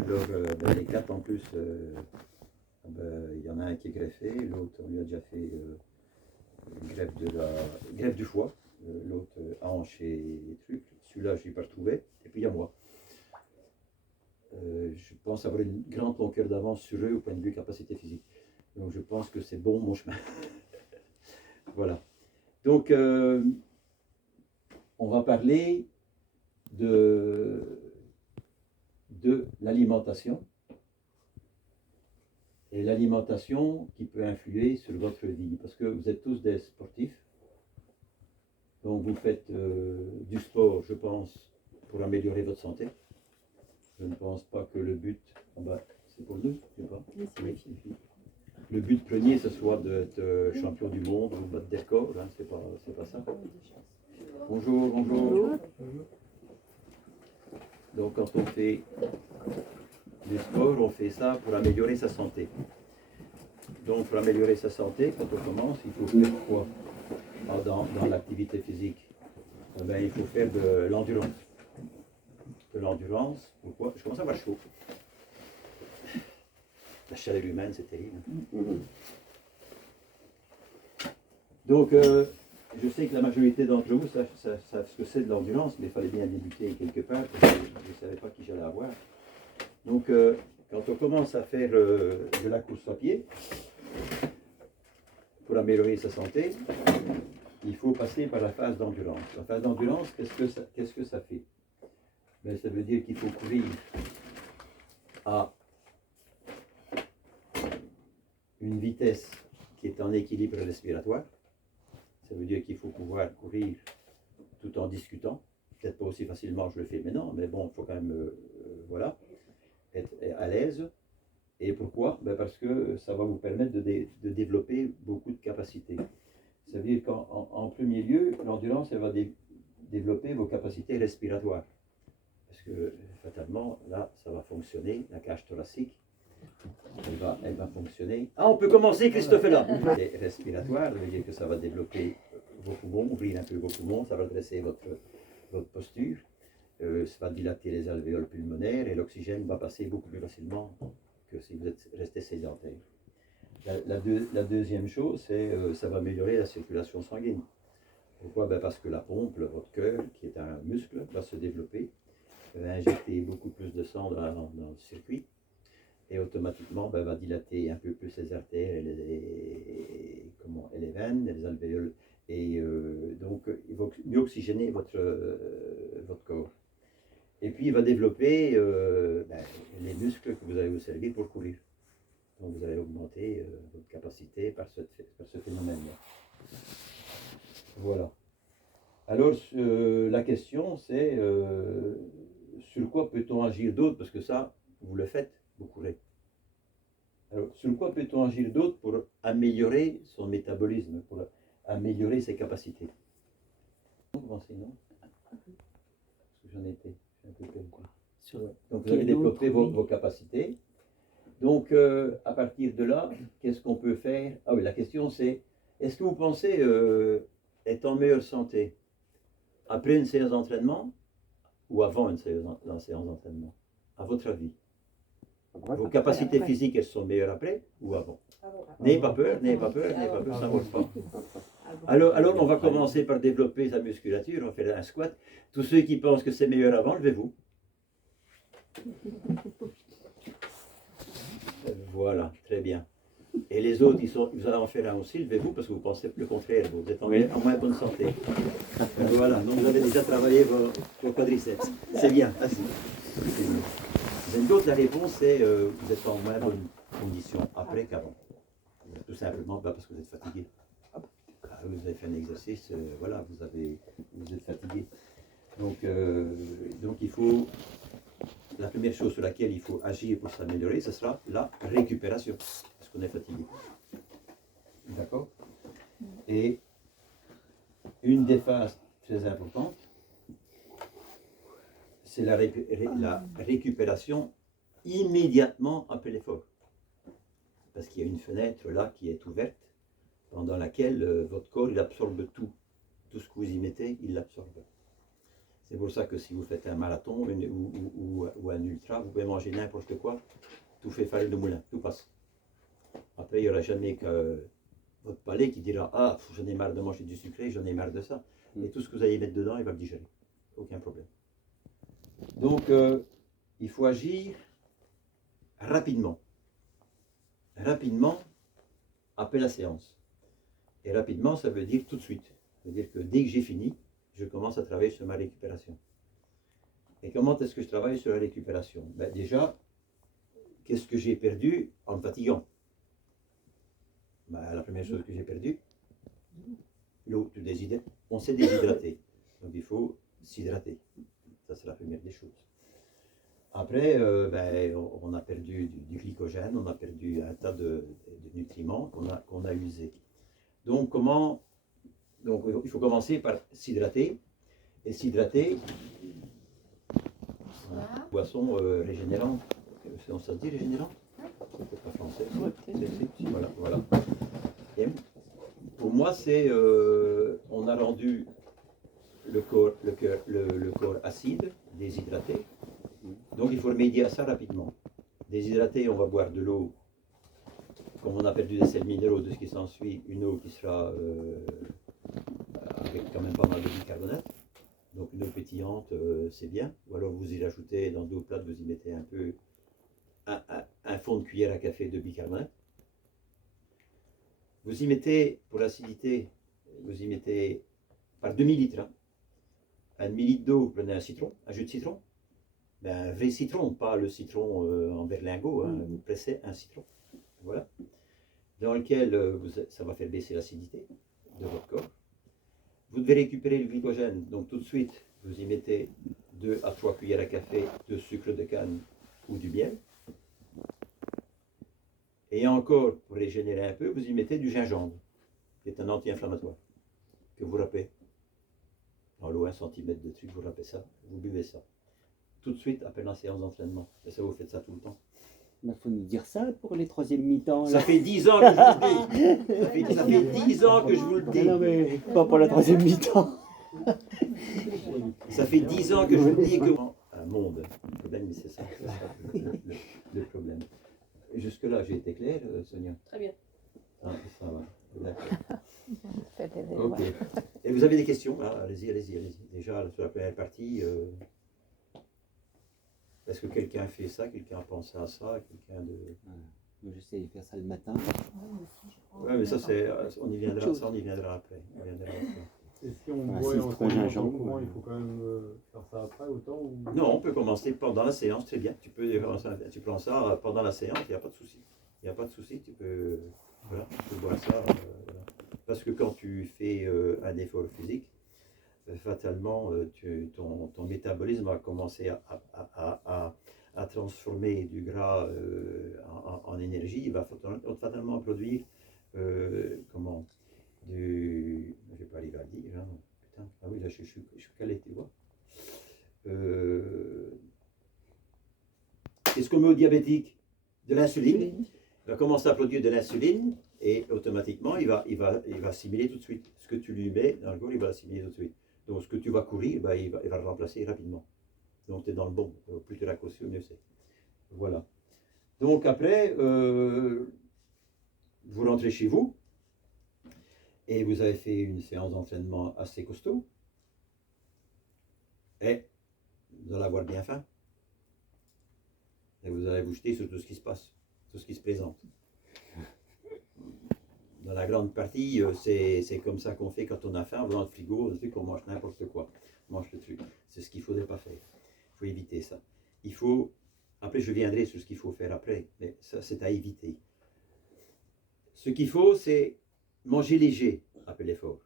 Alors, les 4 en plus, il y en a un qui est greffé, l'autre, on lui a déjà fait une greffe du foie, l'autre hanche et trucs. Celui-là, je ne l'ai pas retrouvé. Et puis, il y a moi. Je pense avoir une grande longueur d'avance sur eux au point de vue capacité physique. Donc, je pense que c'est bon mon chemin. Voilà. Donc, on va parler de l'alimentation. Et l'alimentation qui peut influer sur votre vie. Parce que vous êtes tous des sportifs. Donc vous faites du sport, je pense, pour améliorer votre santé. Je ne pense pas que le but, c'est pour nous, je sais pas. Oui, le but premier, ce soit d'être champion du monde ou battre des records, hein, c'est pas ça. Bonjour, bonjour. Donc quand on fait du sport, on fait ça pour améliorer sa santé. Donc pour améliorer sa santé, quand on commence, il faut faire quoi dans l'activité physique? Il faut faire de l'endurance. De l'endurance, pourquoi? Je commence à avoir chaud. La chaleur humaine, c'est terrible. Donc, je sais que la majorité d'entre vous savent ce que c'est de l'endurance, mais il fallait bien débuter quelque part, parce que je ne savais pas qui j'allais avoir. Donc, quand on commence à faire de la course à pied, pour améliorer sa santé, il faut passer par la phase d'endurance. La phase d'endurance, qu'est-ce que ça fait? Ça veut dire qu'il faut courir à une vitesse qui est en équilibre respiratoire. Ça veut dire qu'il faut pouvoir courir tout en discutant. Peut-être pas aussi facilement que je le fais maintenant, mais bon, il faut quand même être à l'aise. Et pourquoi? Parce que ça va vous permettre de développer beaucoup de capacités. Ça veut dire qu'en premier lieu, l'endurance, elle va développer vos capacités respiratoires. Parce que fatalement, là, ça va fonctionner, la cage thoracique, elle va fonctionner. Ah, on peut commencer, Christophe est là. Et respiratoire, ça veut dire que ça va développer vos poumons, ouvrir un peu vos poumons, ça va dresser votre posture, ça va dilater les alvéoles pulmonaires et l'oxygène va passer beaucoup plus facilement que si vous êtes resté sédentaire. La deuxième chose, c'est ça va améliorer la circulation sanguine. Pourquoi? Parce que la pompe, votre cœur, qui est un muscle, va se développer, va injecter beaucoup plus de sang dans le circuit et automatiquement va dilater un peu plus les artères et les veines, les alvéoles, et donc il va mieux oxygéner votre corps. Et puis il va développer les muscles que vous allez vous servir pour courir. Donc vous allez augmenter votre capacité par ce phénomène-là. Voilà. Alors la question c'est sur quoi peut-on agir d'autre? Parce que ça, vous le faites, vous courez. Alors, sur quoi peut-on agir d'autre pour améliorer son métabolisme, pour améliorer ses capacités? Parce que j'en étais un peu plein, quoi. Donc, vous allez développer vos capacités. Donc, à partir de là, qu'est-ce qu'on peut faire? Ah oui, la question c'est, est-ce que vous pensez être en meilleure santé après une séance d'entraînement ou avant une séance d'entraînement? À votre avis? Vos capacités physiques, elles sont meilleures après ou avant? N'ayez pas peur, n'ayez pas peur, n'ayez pas peur, ça ne vole pas. Alors, on va commencer par développer sa musculature, on va faire un squat. Tous ceux qui pensent que c'est meilleur avant, levez-vous. Voilà, très bien. Et les autres, vous allez en faire un aussi, levez-vous parce que vous pensez le contraire, vous êtes en moins bonne santé. Voilà, donc vous avez déjà travaillé vos quadriceps. C'est bien, assis. D'autres, la réponse c'est vous êtes en moins bonne condition après qu'avant. Tout simplement parce que vous êtes fatigué. Vous avez fait un exercice, voilà, vous êtes fatigué. Donc il faut, la première chose sur laquelle il faut agir pour s'améliorer, ce sera la récupération, parce qu'on est fatigué. D'accord? Et une des phases très importantes, c'est la récupération immédiatement après l'effort. Parce qu'il y a une fenêtre là qui est ouverte, pendant laquelle votre corps il absorbe tout. Tout ce que vous y mettez, il l'absorbe. C'est pour ça que si vous faites un marathon ou un ultra, vous pouvez manger n'importe quoi, tout fait farine de moulin, tout passe. Après, il n'y aura jamais que votre palais qui dira ah, j'en ai marre de manger du sucré, j'en ai marre de ça. Et tout ce que vous allez mettre dedans, il va le digérer. Aucun problème. Donc, il faut agir rapidement. Rapidement, après la séance. Et rapidement, ça veut dire tout de suite. Ça veut dire que dès que j'ai fini, je commence à travailler sur ma récupération. Et comment est-ce que je travaille sur la récupération? Ben déjà, qu'est-ce que j'ai perdu en me fatiguant? Ben, la première chose que j'ai perdue, l'eau. On s'est déshydraté. Donc il faut s'hydrater. Ça, c'est la première des choses. Après, on a perdu du glycogène, on a perdu un tas de nutriments qu'on a usés. Donc, il faut commencer par s'hydrater. Et s'hydrater, boisson régénérante. Ça se dit régénérante? C'est pas français. Voilà. Et pour moi, on a rendu le corps acide, déshydraté. Donc il faut remédier à ça rapidement. Déshydraté, on va boire de l'eau. Comme on a perdu des sels minéraux, de ce qui s'ensuit, une eau qui sera avec quand même pas mal de bicarbonate. Donc une eau pétillante, c'est bien. Ou alors vous y rajoutez dans de l'eau plate, vous y mettez un peu un fond de cuillère à café de bicarbonate. Vous y mettez, pour l'acidité, vous y mettez par demi-litre. Un demi-litre d'eau, vous prenez un citron, un jus de citron. Un vrai citron, pas le citron en berlingot. Vous pressez un citron. Voilà. Dans lequel ça va faire baisser l'acidité de votre corps. Vous devez récupérer le glycogène. Donc tout de suite, vous y mettez 2 à 3 cuillères à café de sucre de canne ou du miel. Et encore, pour régénérer un peu, vous y mettez du gingembre, qui est un anti-inflammatoire, que vous râpez. Dans l'eau, 1 cm de truc, vous râpez ça, vous buvez ça. Tout de suite après la séance d'entraînement. Et ça, vous faites ça tout le temps. Il faut nous dire ça pour les troisième mi-temps. Ça fait 10 ans que je vous le dis. Ça fait 10 ans que je vous le dis. Non, mais pas pour la troisième mi-temps. Ça fait 10 ans que je vous dis que... Un monde. Le problème, c'est ça. Le problème. Jusque-là, j'ai été clair, Sonia? Très bien. Ah, ça va. D'accord. Ok. Et vous avez des questions? Allez-y. Déjà, sur la première partie, est-ce que quelqu'un fait ça? Quelqu'un a pensé à ça? Quelqu'un de... J'essaie de faire ça le matin. Oui, mais ça, on y viendra après. Et si on Ah, boit si, en trop gingembre, mouvement, ouais. il faut quand même faire ça après autant ou... Non, on peut commencer pendant la séance, très bien. Tu prends ça pendant la séance, il n'y a pas de souci. Il n'y a pas de souci, tu peux boire ça. Voilà. Parce que quand tu fais un effort physique, fatalement, ton métabolisme va commencer à transformer du gras en énergie. Il va fatalement produire, je ne vais pas arriver à le dire, hein. Putain, ah oui, là je suis calé, tu vois. Qu'est-ce qu'on met au diabétique? De l'insuline. Il va commencer à produire de l'insuline et automatiquement il va assimiler tout de suite. Ce que tu lui mets dans le corps, il va l'assimiler tout de suite. Donc ce que tu vas courir, il va le remplacer rapidement. Donc tu es dans le bon. Plus tu raccourcis, mieux c'est. Voilà. Donc après, vous rentrez chez vous et vous avez fait une séance d'entraînement assez costaud. Et vous allez avoir bien faim. Et vous allez vous jeter sur tout ce qui se passe, tout ce qui se présente. Dans la grande partie, c'est comme ça qu'on fait quand on a faim, on va dans le frigo, on mange n'importe quoi. On mange le truc. C'est ce qu'il ne faudrait pas faire. Il faut éviter ça. Après je viendrai sur ce qu'il faut faire après, mais ça c'est à éviter. Ce qu'il faut, c'est manger léger après l'effort.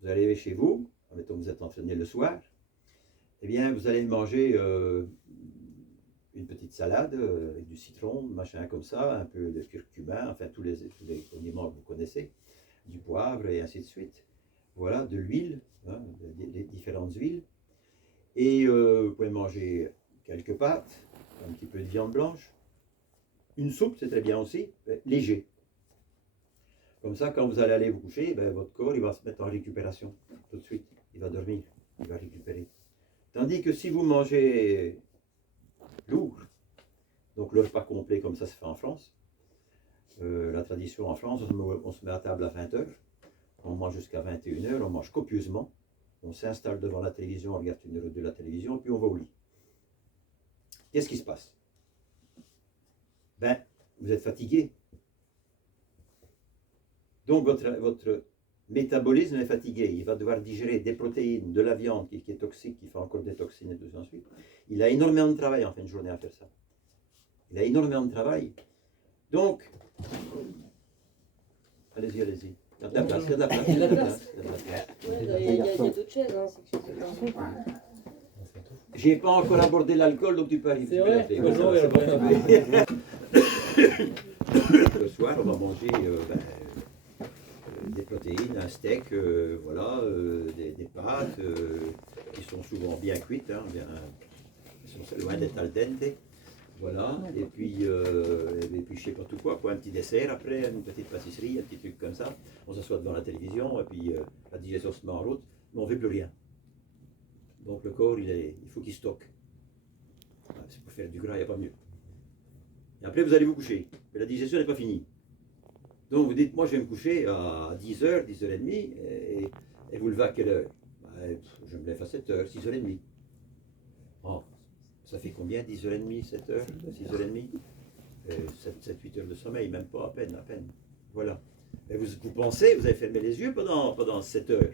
Vous arrivez chez vous, admettons que vous êtes entraîné le soir, eh bien vous allez manger une petite salade avec du citron, machin comme ça, un peu de curcuma, enfin tous les condiments que vous connaissez, du poivre et ainsi de suite. Voilà, de l'huile, des différentes huiles. Et vous pouvez manger quelques pâtes, un petit peu de viande blanche. Une soupe, c'est très bien aussi, léger. Comme ça, quand vous allez aller vous coucher, votre corps il va se mettre en récupération tout de suite. Il va dormir, il va récupérer. Tandis que si vous mangez lourd, donc le repas complet comme ça se fait en France, la tradition en France, on se met à table à 20h, on mange jusqu'à 21h, on mange copieusement, on s'installe devant la télévision, on regarde une heure de la télévision, puis on va au lit. Qu'est-ce qui se passe? Ben, vous êtes fatigué. Donc votre métabolisme est fatigué. Il va devoir digérer des protéines, de la viande qui est toxique, qui fait encore des toxines et tout ça ensuite. Il a énormément de travail en fin de journée à faire ça. Il a énormément de travail. Donc, allez-y, allez-y. Il y a de la place, il y a de la place. Il y a de la place. Ouais, il y a d'autres chaises, hein, c'est que je sais pas. J'ai pas encore abordé l'alcool, donc tu peux arriver. C'est vrai, Tu peux bonjour, l'appeler. Le soir, on va manger des protéines, un steak, voilà, des pâtes qui sont souvent bien cuites, hein, elles sont loin d'être al dente. Voilà, et puis je sais pas tout quoi, un petit dessert après, une petite pâtisserie, un petit truc comme ça. On s'assoit devant la télévision, et puis la digestion se met en route, mais on ne fait plus rien. Donc le corps, il faut qu'il stocke. Voilà, c'est pour faire du gras, il n'y a pas mieux. Et après, vous allez vous coucher, mais la digestion n'est pas finie. Donc vous dites, moi je vais me coucher à 10h, 10h30, et vous levez à quelle heure? Je me lève à 7h, 6h30. Oh. Ça fait combien? 10h30, 7h, 6h30 7-8 heures de sommeil, même pas, à peine, à peine. Voilà. Et vous pensez, vous avez fermé les yeux pendant 7 heures.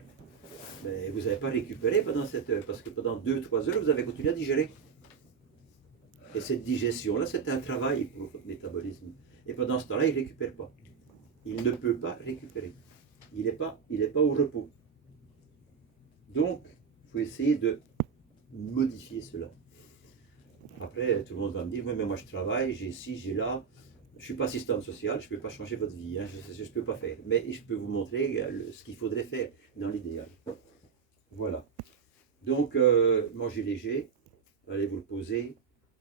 Mais vous n'avez pas récupéré pendant 7 heures, parce que pendant 2-3 heures, vous avez continué à digérer. Et cette digestion-là, c'est un travail pour votre métabolisme. Et pendant ce temps-là, il ne récupère pas. Il ne peut pas récupérer. Il n'est pas au repos. Donc, il faut essayer de modifier cela. Après, tout le monde va me dire, oui, mais moi je travaille, j'ai ci, j'ai là, je ne suis pas assistante sociale, je ne peux pas changer votre vie, hein, je ne peux pas faire. Mais je peux vous montrer ce qu'il faudrait faire dans l'idéal. Voilà. Donc, mangez léger, allez vous reposer.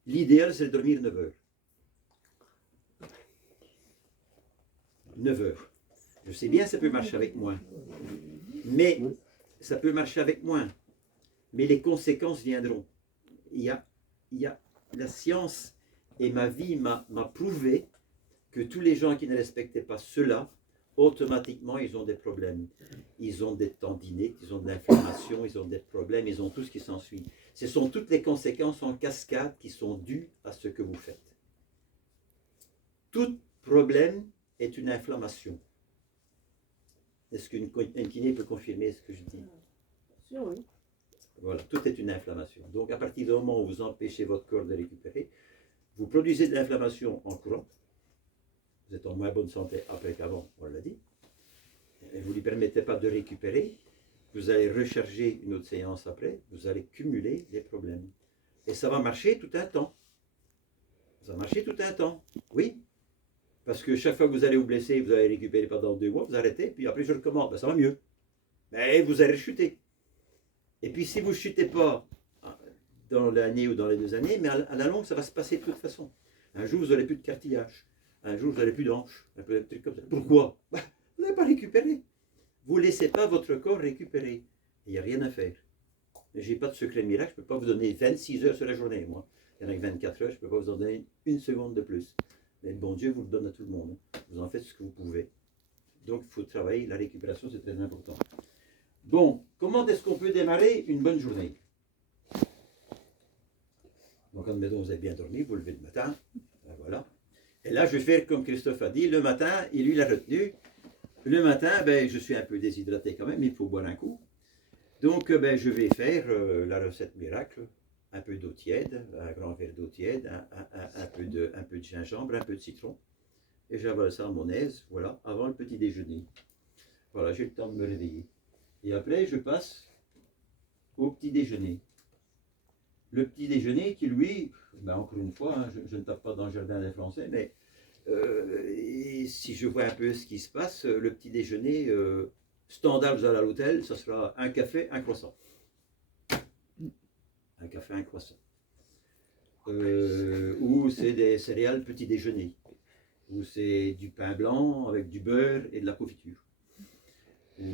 L'idéal, c'est de dormir 9 heures. 9 heures. Je sais bien, ça peut marcher avec moins. Mais, ça peut marcher avec moins. Mais les conséquences viendront. Il y a la science et ma vie m'a prouvé que tous les gens qui ne respectaient pas cela, automatiquement, ils ont des problèmes. Ils ont des tendinites, ils ont de l'inflammation, ils ont des problèmes, ils ont tout ce qui s'ensuit. Ce sont toutes les conséquences en cascade qui sont dues à ce que vous faites. Tout problème est une inflammation. Est-ce qu'une kiné peut confirmer ce que je dis? Sûr, oui. Voilà, tout est une inflammation. Donc, à partir du moment où vous empêchez votre corps de récupérer, vous produisez de l'inflammation en courant. Vous êtes en moins bonne santé après qu'avant, on l'a dit. Et vous ne lui permettez pas de récupérer. Vous allez recharger une autre séance après. Vous allez cumuler les problèmes. Et ça va marcher tout un temps. Ça va marcher tout un temps. Oui. Parce que chaque fois que vous allez vous blesser, vous allez récupérer pendant 2 mois, vous arrêtez, puis après je recommence. Ben, ça va mieux. Mais vous allez chuter. Et puis si vous ne chutez pas dans l'année ou dans les 2 années, mais à la longue, ça va se passer de toute façon. Un jour, vous n'aurez plus de cartilage. Un jour, vous n'aurez plus d'hanches. Un peu de trucs comme ça. Pourquoi? Vous n'avez pas récupéré. Vous ne laissez pas votre corps récupérer. Il n'y a rien à faire. Je n'ai pas de secret miracle. Je ne peux pas vous donner 26 heures sur la journée, moi. Il y en a que 24 heures. Je ne peux pas vous en donner une seconde de plus. Mais le bon Dieu vous le donne à tout le monde. Vous en faites ce que vous pouvez. Donc, il faut travailler. La récupération, c'est très important. Bon, comment est-ce qu'on peut démarrer une bonne journée? Donc, admettons, vous avez bien dormi, vous levez le matin, ben voilà. Et là, je vais faire comme Christophe a dit, le matin, et lui l'a retenu. Le matin, ben, je suis un peu déshydraté quand même, il faut boire un coup. Donc, ben, je vais faire la recette miracle, un peu d'eau tiède, un grand verre d'eau tiède, un peu de gingembre, un peu de citron. Et j'avale ça à mon aise, voilà, avant le petit déjeuner. Voilà, j'ai le temps de me réveiller. Et après, je passe au petit déjeuner. Le petit déjeuner qui, lui, ben encore une fois, hein, je ne tape pas dans le jardin des Français, mais si je vois un peu ce qui se passe, le petit déjeuner standard, vous allez à l'hôtel, ça sera un café, un croissant. Un café, un croissant. Ou c'est des céréales petit déjeuner. Ou c'est du pain blanc avec du beurre et de la confiture. Ou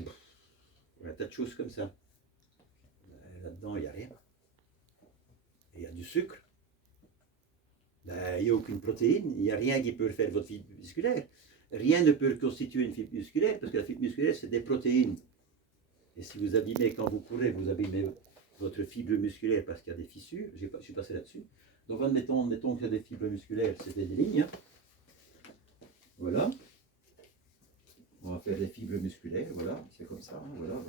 un tas de choses comme ça. Là-dedans, il n'y a rien. il y a du sucre. Ben, il n'y a aucune protéine, il n'y a rien qui peut faire votre fibre musculaire. Rien ne peut constituer une fibre musculaire, parce que la fibre musculaire, c'est des protéines. Et si vous abîmez, quand vous courez, vous abîmez votre fibre musculaire parce qu'il y a des fissures. Je suis passé là-dessus. Donc, admettons qu'il y a des fibres musculaires, c'était des lignes. Hein. Voilà. On va faire des fibres musculaires, voilà, c'est comme ça, voilà.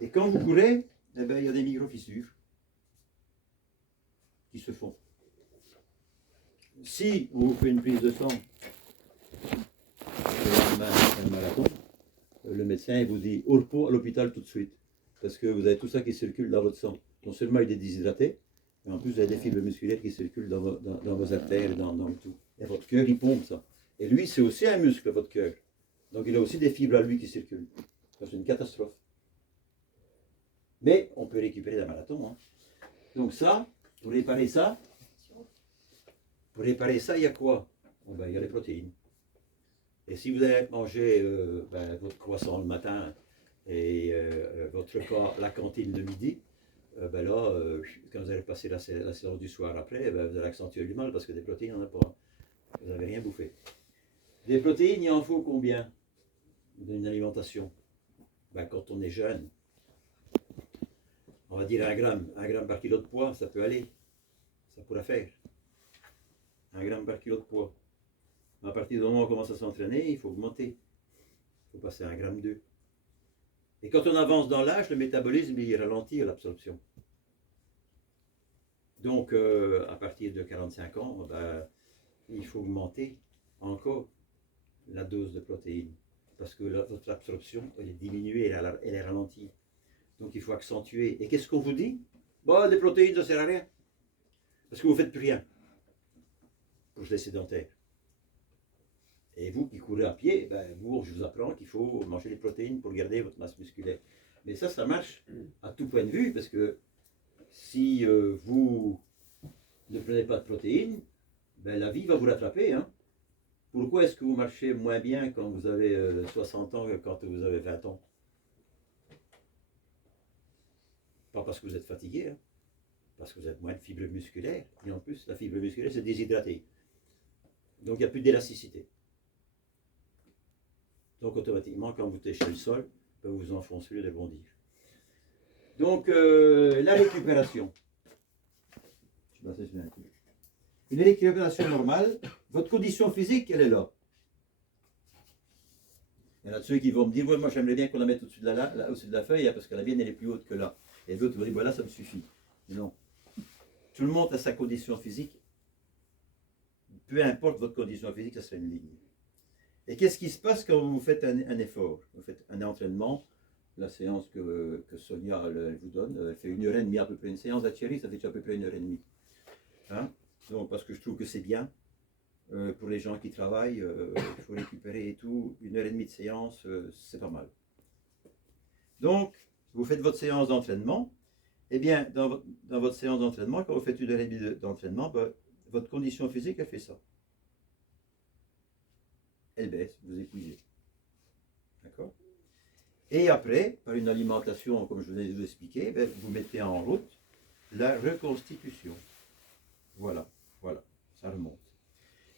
Et quand vous courez, eh ben, il y a des micro-fissures qui se font. Si on vous fait une prise de sang, un marathon, le médecin vous dit au repos à l'hôpital tout de suite, parce que vous avez tout ça qui circule dans votre sang. Non seulement il est déshydraté, mais en plus vous avez des fibres musculaires qui circulent dans vos artères, dans tout. Et votre cœur, il pompe ça. Et lui, c'est aussi un muscle, votre cœur. Donc il a aussi des fibres à lui qui circulent. C'est une catastrophe. Mais on peut récupérer d'un marathon. Hein. Donc ça, pour réparer ça, il y a quoi? Bon, ben, il y a les protéines. Et si vous allez manger votre croissant le matin et votre repas à la cantine le midi, ben là, quand vous allez passer la séance du soir après, ben, vous allez accentuer du mal parce que des protéines, il n'y en a pas. Vous n'avez rien bouffé. Des protéines, il en faut combien d'une alimentation? Ben, quand on est jeune, on va dire 1 gramme par kilo de poids, ça peut aller. Ça pourra faire. 1 gramme par kilo de poids. Mais à partir du moment où on commence à s'entraîner, il faut augmenter. Il faut passer à 1,2 gramme. Et quand on avance dans l'âge, le métabolisme, il ralentit l'absorption. Donc, à partir de 45 ans, ben, il faut augmenter encore la dose de protéines. Parce que votre absorption, elle est diminuée, elle est ralentie. Donc, il faut accentuer. Et qu'est-ce qu'on vous dit? Bon, les protéines, ça ne sert à rien. Parce que vous ne faites plus rien pour les sédentaires. Et vous qui courez à pied, ben, je vous apprends qu'il faut manger des protéines pour garder votre masse musculaire. Mais ça marche à tout point de vue, parce que si vous ne prenez pas de protéines, ben, la vie va vous rattraper. Hein. Pourquoi est-ce que vous marchez moins bien quand vous avez 60 ans que quand vous avez 20 ans? Pas parce que vous êtes fatigué, hein. Parce que vous avez moins de fibres musculaires. Et en plus, la fibre musculaire, c'est déshydraté. Donc, il n'y a plus d'élasticité. Donc, automatiquement, quand vous touchez le sol, vous vous enfoncez au lieu de bondir. Donc, la récupération. Je vais passer sur un coup. Une récupération normale, votre condition physique, elle est là. Il y en a ceux qui vont me dire, ouais, moi j'aimerais bien qu'on la mette au-dessus de la feuille, hein, parce que la mienne, elle est plus haute que là. Et d'autres vont dire, voilà, ça me suffit. Mais non. Tout le monde a sa condition physique. Peu importe votre condition physique, ça sera une ligne. Et qu'est-ce qui se passe quand vous faites un effort? Vous faites un entraînement, la séance que Sonia elle vous donne, elle fait 1h30 à peu près. Une séance d'Atcheri, ça fait déjà à peu près 1h30. Hein? Donc, parce que je trouve que c'est bien. Pour les gens qui travaillent, il faut récupérer et tout. 1h30 de séance, c'est pas mal. Donc, vous faites votre séance d'entraînement. Eh bien, dans votre séance d'entraînement, quand vous faites 1h30 d'entraînement, ben, votre condition physique, elle fait ça. Elle baisse, vous épuisez. D'accord? Et après, par une alimentation, comme je vous ai expliqué, ben, vous mettez en route la reconstitution. Voilà, ça remonte.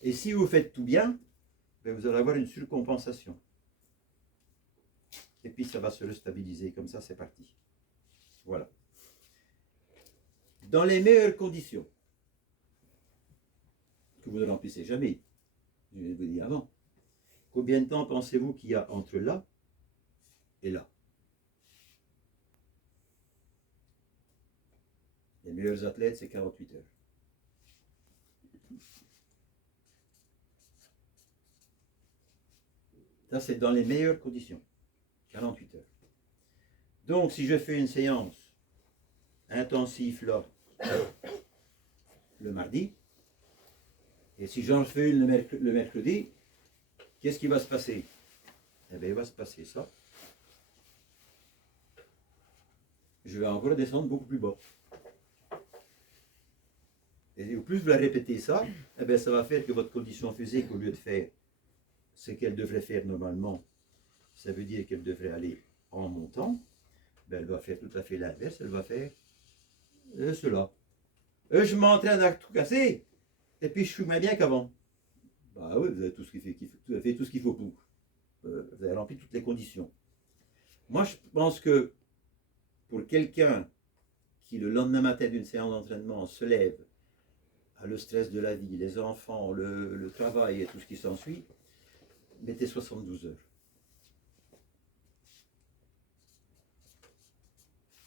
Et si vous faites tout bien, ben, vous allez avoir une surcompensation. Et puis ça va se restabiliser, comme ça c'est parti. Voilà. Dans les meilleures conditions, que vous ne remplissez jamais, je vais vous dire avant, combien de temps pensez-vous qu'il y a entre là et là? Les meilleurs athlètes, c'est 48 heures. Ça, c'est dans les meilleures conditions. 48 heures. Donc, si je fais une séance intensive là, le mardi, et si j'en fais une le mercredi, qu'est-ce qui va se passer? Eh bien, il va se passer ça. Je vais encore descendre beaucoup plus bas. Et au plus vous la répétez ça, eh bien, ça va faire que votre condition physique, au lieu de faire ce qu'elle devrait faire normalement, ça veut dire qu'elle devrait aller en montant, ben, elle va faire tout à fait l'inverse, elle va faire cela. Je m'entraîne à tout casser, et puis je suis moins bien qu'avant. Bah oui, vous avez tout ce vous avez fait tout ce qu'il faut pour. Vous avez rempli toutes les conditions. Moi, je pense que pour quelqu'un qui, le lendemain matin d'une séance d'entraînement, se lève, a le stress de la vie, les enfants, le travail et tout ce qui s'ensuit, mettez 72 heures.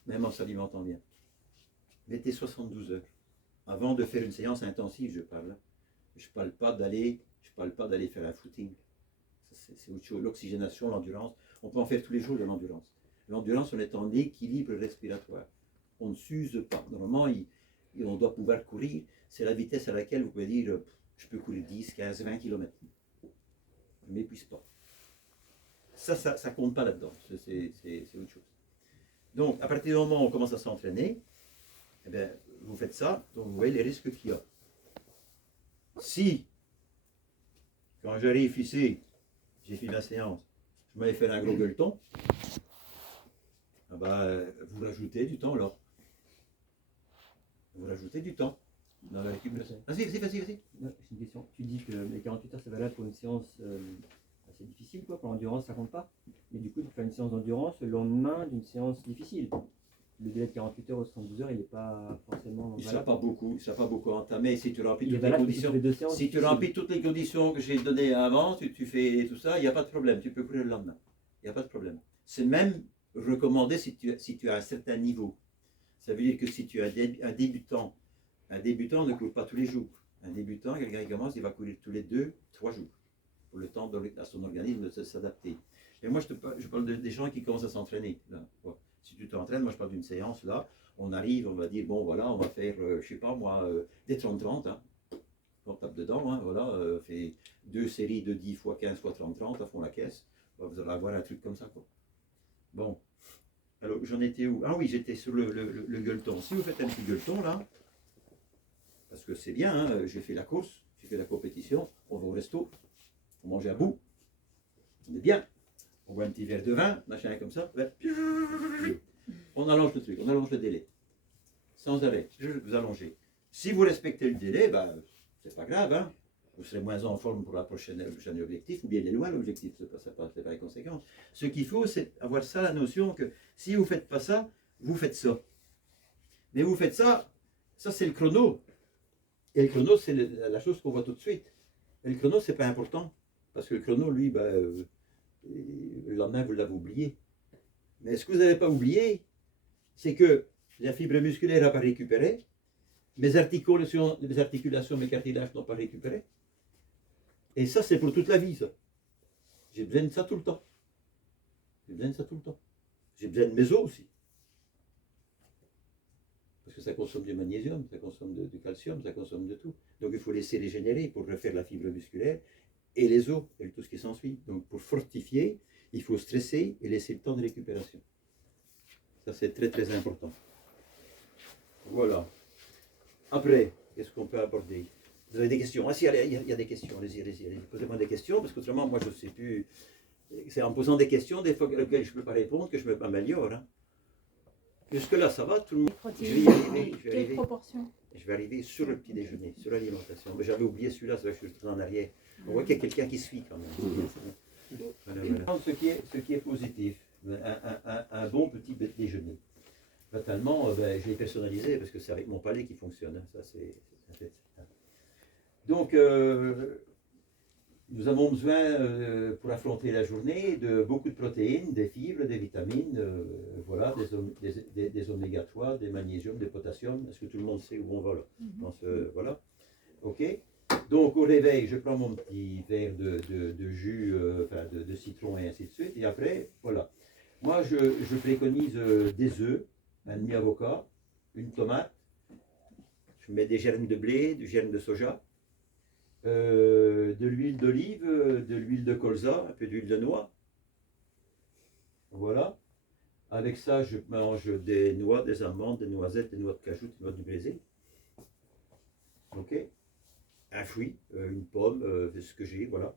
Même en s'alimentant bien. Mettez 72 heures. Avant de faire une séance intensive, je parle. Je ne parle pas d'aller faire un footing. C'est autre chose. L'oxygénation, l'endurance, on peut en faire tous les jours de l'endurance. L'endurance, on est en équilibre respiratoire. On ne s'use pas. Normalement, on doit pouvoir courir. C'est la vitesse à laquelle vous pouvez dire, je peux courir 10, 15, 20 km. Je ne m'épuise pas. Ça ne compte pas là-dedans. C'est autre chose. Donc, à partir du moment où on commence à s'entraîner, eh bien, vous faites ça, donc vous voyez les risques qu'il y a. Si, quand j'arrive ici, j'ai fini la séance, je m'avais fait un gros gueuleton, ah ben, vous rajoutez du temps là. Vous rajoutez du temps dans la récupération. Vas-y. J'ai une question. Tu dis que les 48 heures c'est valable pour une séance assez difficile, quoi. Pour l'endurance, ça compte pas. Mais du coup, tu fais une séance d'endurance le lendemain d'une séance difficile. Le délai de 48 heures ou 72 heures, il n'est pas forcément Il ne valable. sera pas beaucoup entamé. Si tu remplis Il est toutes les valable pour conditions, toutes les deux séances si tu difficiles. remplis toutes les conditions que j'ai données avant, tu fais tout ça, il n'y a pas de problème. Tu peux courir le lendemain. Il n'y a pas de problème. C'est même recommandé si tu as un certain niveau. Ça veut dire que si tu as un débutant ne court pas tous les jours. Un débutant, quelqu'un qui commence, il va courir tous les 2-3 jours pour le temps à son organisme de s'adapter. Et moi, je parle des gens qui commencent à s'entraîner. Si tu t'entraînes, moi je parle d'une séance là, on arrive, on va dire, bon voilà, on va faire, je sais pas moi, des 30-30, hein. On tape dedans, hein, voilà, fait 2 séries de 10 fois 15 fois 30-30 à fond la caisse, vous allez avoir un truc comme ça, quoi. Bon, alors j'en étais où? Ah oui, j'étais sur le gueuleton. Si vous faites un petit gueuleton là, parce que c'est bien, hein, j'ai fait la course, j'ai fait la compétition, on va au resto, on mange à bout, on est bien. On boit un petit verre de vin, machin comme ça, on allonge le truc, on allonge le délai. Sans arrêt, vous allongez. Si vous respectez le délai, ben, c'est pas grave, hein. Vous serez moins en forme pour le prochain objectif, ou bien il est loin l'objectif, c'est pas les conséquences. Ce qu'il faut, c'est avoir ça, la notion que si vous ne faites pas ça, vous faites ça. Mais vous faites ça, ça c'est le chrono. Et le chrono, c'est la chose qu'on voit tout de suite. Et le chrono, c'est pas important. Parce que le chrono, lui, ben, le lendemain, vous l'avez oublié. Mais ce que vous n'avez pas oublié, c'est que la fibre musculaire n'a pas récupéré, mes articulations, mes cartilages n'ont pas récupéré. Et ça, c'est pour toute la vie, ça. J'ai besoin de ça tout le temps. J'ai besoin de ça tout le temps. J'ai besoin de mes os aussi. Parce que ça consomme du magnésium, ça consomme du calcium, ça consomme de tout. Donc il faut laisser régénérer pour refaire la fibre musculaire et les os et tout ce qui s'ensuit. Donc pour fortifier, il faut stresser et laisser le temps de récupération. Ça c'est très très important. Voilà. Après, qu'est-ce qu'on peut aborder? Vous avez des questions? Ah si, il y a des questions. Allez-y. Posez-moi des questions, parce qu'autrement, moi je ne sais plus. C'est en posant des questions, des fois auxquelles je ne peux pas répondre, que je m'améliore. Hein. Jusque-là, ça va, tout le monde? Je vais y arriver. Quelle proportion? Je vais arriver sur le petit déjeuner, sur l'alimentation. Mais j'avais oublié celui-là, c'est vrai que je suis en arrière. On voit qu'il y a quelqu'un qui suit quand même. Voilà. Ce qui est positif, un bon petit déjeuner. Fatalement, je l'ai personnalisé parce que c'est avec mon palais qui fonctionne. Hein. Ça, c'est donc, nous avons besoin, pour affronter la journée, de beaucoup de protéines, des fibres, des vitamines, voilà, des oméga 3, des magnésiums, des potassiums. Est-ce que tout le monde sait où on va là? Je pense, voilà. Ok. Donc, au réveil, je prends mon petit verre de jus, de citron et ainsi de suite. Et après, voilà. Moi, je préconise des œufs, un demi-avocat, une tomate. Je mets des germes de blé, du germe de soja. De l'huile d'olive, de l'huile de colza, un peu d'huile de noix. Voilà. Avec ça, je mange des noix, des amandes, des noisettes, des noix de cajou, des noix du brésil. Ok. Un fruit, une pomme, ce que j'ai, voilà.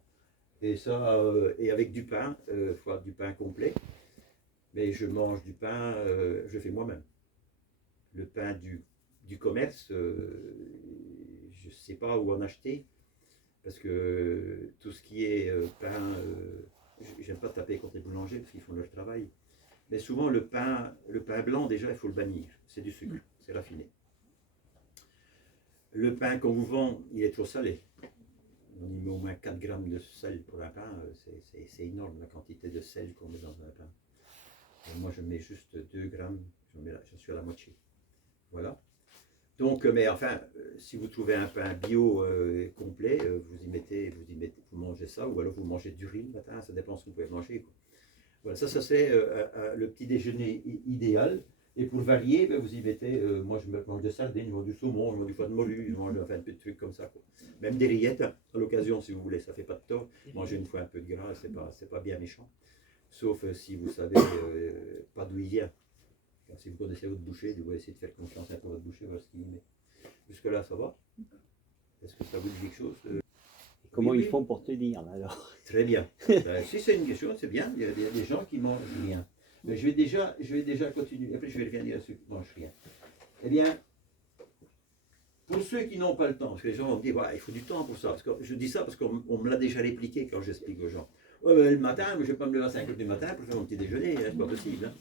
Et ça, et avec du pain, du pain complet. Mais je mange du pain, je fais moi-même. Le pain du du commerce, je ne sais pas où en acheter, parce que tout ce qui est pain, j'aime pas taper contre les boulangers parce qu'ils font leur travail, mais souvent le pain blanc, déjà, il faut le bannir, c'est du sucre, c'est raffiné. Le pain qu'on vous vend, il est trop salé. On y met au moins 4 grammes de sel pour un pain, c'est énorme la quantité de sel qu'on met dans un pain. Et moi je mets juste 2 grammes, j'en suis à la moitié. Voilà. Donc, mais enfin, si vous trouvez un pain bio complet, vous mangez ça, ou alors vous mangez du riz le matin, ça dépend ce que vous pouvez manger, quoi. Voilà, ça c'est le petit déjeuner idéal. Et pour varier, ben, vous y mettez, moi je mange des sardines, je mange du saumon, je mange du foie de morue, je mange enfin, un peu de trucs comme ça, quoi. Même des rillettes, hein, à l'occasion si vous voulez, ça fait pas de tort. Manger une fois un peu de gras, c'est pas bien méchant. Sauf si vous savez pas d'où il vient. Car si vous connaissez votre boucher, vous essayez de faire confiance un peu à votre boucher, voir ce qu'il y met. Jusque-là, ça va? Est-ce que ça vous dit quelque chose? Comment Oui, ils oui. font pour tenir là alors? Très bien. Si c'est une question, c'est bien. Il y a des gens qui mangent rien. Mais je vais déjà continuer. Après, je vais revenir à ceux qui ne mangent rien. Eh bien, pour ceux qui n'ont pas le temps, parce que les gens vont me dire, ouais, il faut du temps pour ça. Parce que je dis ça parce qu'on me l'a déjà répliqué quand j'explique aux gens. Ouais, mais le matin, je ne vais pas me lever à 5 h du matin pour faire mon petit déjeuner. Hein, c'est pas possible. Hein.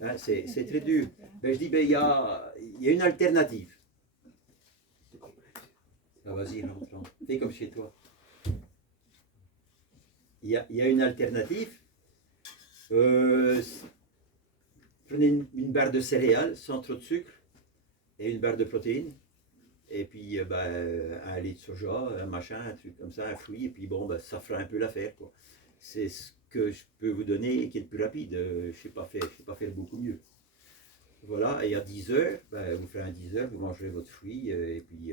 Hein, c'est très dur. Ben, je dis, ben, il y a une alternative. Ah, vas-y, rentre. Fais comme chez toi. Il y a une alternative. Prenez une barre de céréales sans trop de sucre et une barre de protéines. Et puis un lait de soja, un machin, un truc comme ça, un fruit. Et puis bon, ça fera un peu l'affaire, quoi. C'est ce que je peux vous donner qui est le plus rapide. Je ne sais pas faire beaucoup mieux. Voilà, et à 10 h, vous ferez un 10 h, vous mangerez votre fruit et puis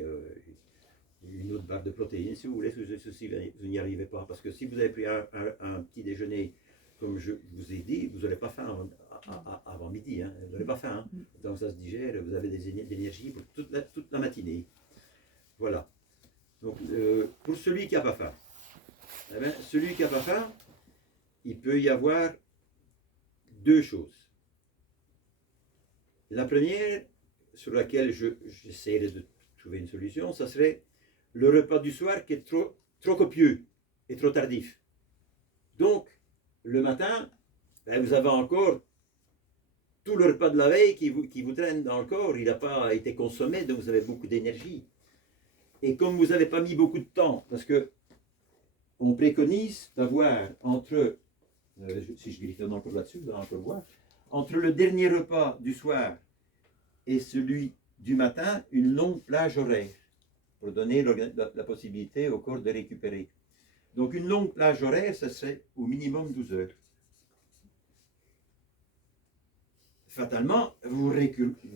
une autre barre de protéines si vous voulez, si vous n'y arrivez pas. Parce que si vous avez pris un petit déjeuner, comme je vous ai dit, vous n'aurez pas faim avant midi. Hein. Vous n'aurez pas faim. Hein. Donc ça se digère, vous avez de l'énergie pour toute la matinée. Voilà. Donc pour celui qui n'a pas faim, eh bien, celui qui n'a pas faim, il peut y avoir deux choses. La première, sur laquelle j'essaierai de trouver une solution, ça serait le repas du soir qui est trop copieux et trop tardif. Donc, le matin, vous avez encore tout le repas de la veille qui vous traîne dans le corps. Il n'a pas été consommé, donc vous avez beaucoup d'énergie. Et comme vous n'avez pas mis beaucoup de temps, parce que on préconise d'avoir entre, si je griffonne encore là-dessus, vous allez encore voir, entre le dernier repas du soir et celui du matin, une longue plage horaire pour donner la possibilité au corps de récupérer. Donc une longue plage horaire, ça serait au minimum 12 heures. Fatalement, vous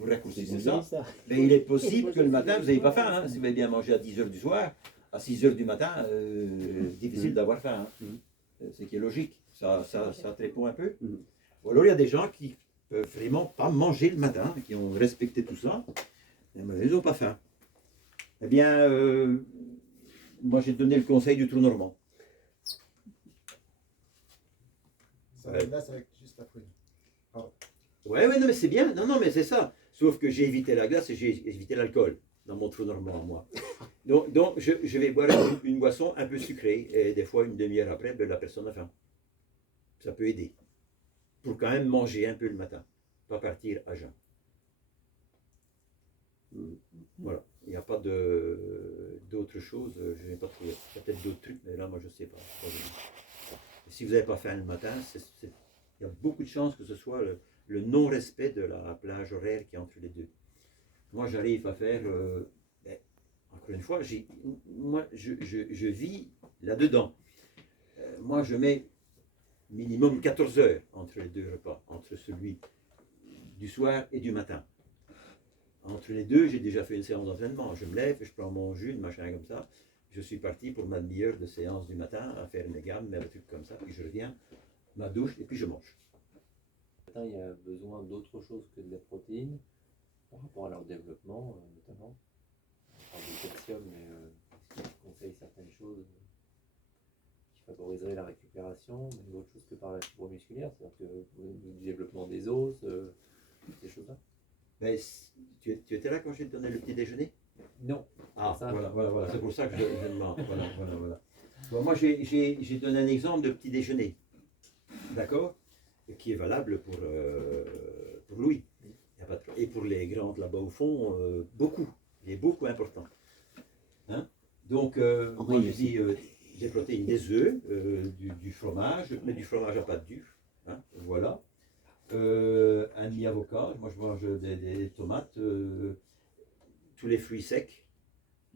raccourcissez ça. Mais il est possible que le matin, vous n'avez pas faim. Hein. Si vous avez bien mangé à 10 h du soir, à 6 h du matin, difficile d'avoir faim. Hein. C'est qui est logique. Ça te répond un peu. Ou alors il y a des gens qui peuvent vraiment pas manger le matin, qui ont respecté tout ça, mais ils n'ont pas faim. Eh bien, moi j'ai donné le conseil du trou normand. Ça va là, c'est avec juste la prune. Ouais, non, mais c'est bien. Non, mais c'est ça. Sauf que j'ai évité la glace et j'ai évité l'alcool dans mon trou normand, moi. Donc je vais boire une boisson un peu sucrée et des fois une demi-heure après, la personne a faim. Ça peut aider. Pour quand même manger un peu le matin, pas partir à jeun. Voilà. Il n'y a pas d'autre chose, je n'ai pas trouvé. Il y a peut-être d'autres trucs, mais là, moi, je ne sais pas. Et si vous n'avez pas faim le matin, il y a beaucoup de chances que ce soit le non-respect de la plage horaire qui est entre les deux. Moi, j'arrive à faire, encore une fois, moi, je vis là-dedans. Moi, je mets minimum 14 heures entre les deux repas, entre celui du soir et du matin. Entre les deux, j'ai déjà fait une séance d'entraînement. Je me lève, je prends mon jus, machin comme ça. Je suis parti pour ma demi-heure de séance du matin à faire mes gammes, mes trucs comme ça. Puis je reviens, ma douche et puis je mange. Il y a besoin d'autre chose que de la protéine par rapport à leur développement, notamment. On parle de calcium, mais je conseille certaines choses qui favoriseraient la récupération, mais autre chose que par la fibre musculaire, c'est-à-dire que du développement des os, ces choses-là. Ben, tu étais là quand j'ai donné le petit déjeuner? Non. Ah, Ça. voilà. C'est pour ça que je demande. Voilà. Bon, moi, j'ai donné un exemple de petit déjeuner. D'accord? Qui est valable pour Louis. Il y a pas de- Et pour les grandes là-bas au fond, beaucoup. Il est beaucoup important. Hein? Donc, moi, je dis des protéines, des œufs, du fromage, mais du fromage à pâte dure. Hein? Voilà. Un demi-avocat. Moi, je mange des tomates, tous les fruits secs.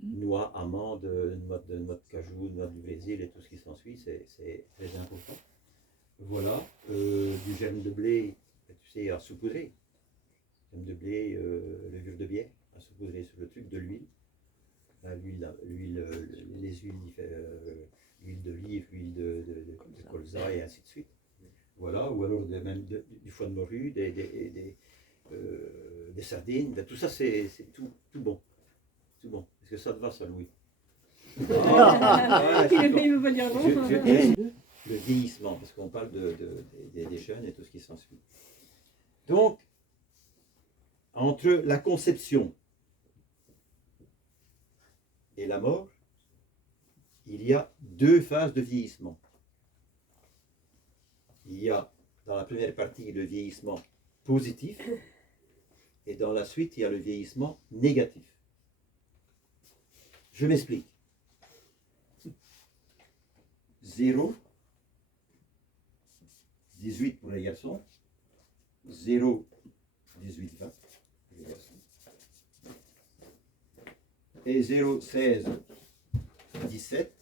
Noix, amandes, noix de cajou, noix du Brésil et tout ce qui s'ensuit, c'est très important. Voilà, du germe de blé, tu sais, à saupoudrer. Germe de blé, levure de bière, à saupoudrer sur le truc, de l'huile. Les huiles, l'huile d'olive, l'huile de colza et ainsi de suite. Voilà, ou alors même du foie de morue, des sardines, ben, tout ça c'est tout bon. Tout bon. Est-ce que ça te va, ça, Louis? Il ne veut pas dire non. Le vieillissement, parce qu'on parle des jeunes et tout ce qui s'ensuit. Donc, entre la conception et la mort, il y a deux phases de vieillissement. Il y a dans la première partie le vieillissement positif et dans la suite il y a le vieillissement négatif. Je m'explique. 0, 18 pour les garçons, 0, 18, 20 pour les garçons, et 0, 16, 17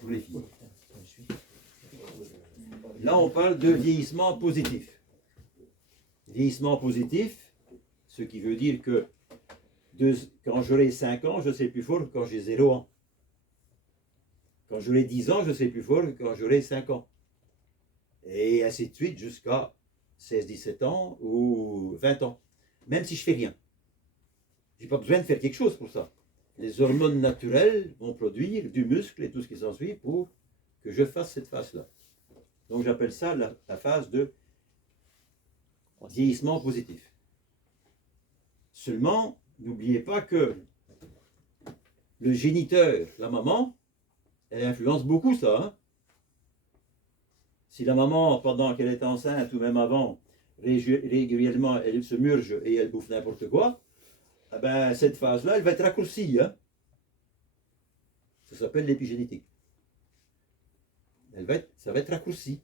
pour les filles. Là, on parle de vieillissement positif. Vieillissement positif, ce qui veut dire que quand j'aurai 5 ans, je serai plus fort que quand j'ai 0 ans. Quand j'aurai 10 ans, je serai plus fort que quand j'aurai 5 ans. Et ainsi de suite jusqu'à 16, 17 ans ou 20 ans. Même si je fais rien. Je n'ai pas besoin de faire quelque chose pour ça. Les hormones naturelles vont produire du muscle et tout ce qui s'ensuit pour que je fasse cette phase-là. Donc j'appelle ça la phase de vieillissement positif. Seulement, n'oubliez pas que le géniteur, la maman, elle influence beaucoup ça. Hein? Si la maman, pendant qu'elle est enceinte ou même avant, régulièrement, elle se murge et elle bouffe n'importe quoi, eh ben, cette phase-là, elle va être raccourcie. Hein? Ça s'appelle l'épigénétique. Ça va être raccourci.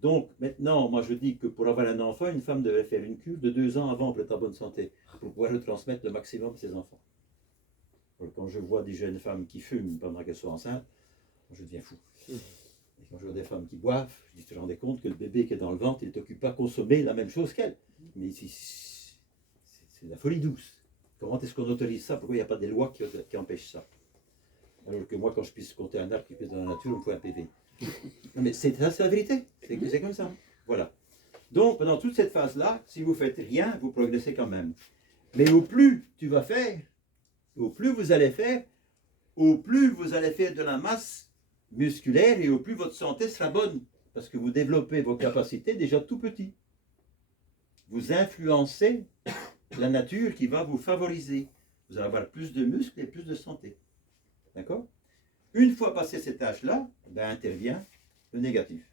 Donc, maintenant, moi je dis que pour avoir un enfant, une femme devrait faire une cure de 2 ans avant pour être en bonne santé, pour pouvoir le transmettre le maximum à ses enfants. Quand je vois des jeunes femmes qui fument pendant qu'elles sont enceintes, je deviens fou. Et quand je vois des femmes qui boivent, je dis, tu te rendais compte que le bébé qui est dans le ventre, il ne t'occupe pas à consommer la même chose qu'elle. Mais c'est de la folie douce. Comment est-ce qu'on autorise ça? Pourquoi il n'y a pas des lois qui empêchent ça? Alors que moi, quand je puisse compter un arbre qui pousse dans la nature, on me faut un PV. Non, mais c'est la vérité. C'est comme ça. Voilà. Donc, pendant toute cette phase-là, si vous ne faites rien, vous progressez quand même. Mais au plus tu vas faire, au plus vous allez faire, au plus vous allez faire de la masse musculaire et au plus votre santé sera bonne. Parce que vous développez vos capacités déjà tout petit. Vous influencez la nature qui va vous favoriser. Vous allez avoir plus de muscles et plus de santé. D'accord? Une fois passé cet âge-là, ben intervient le négatif.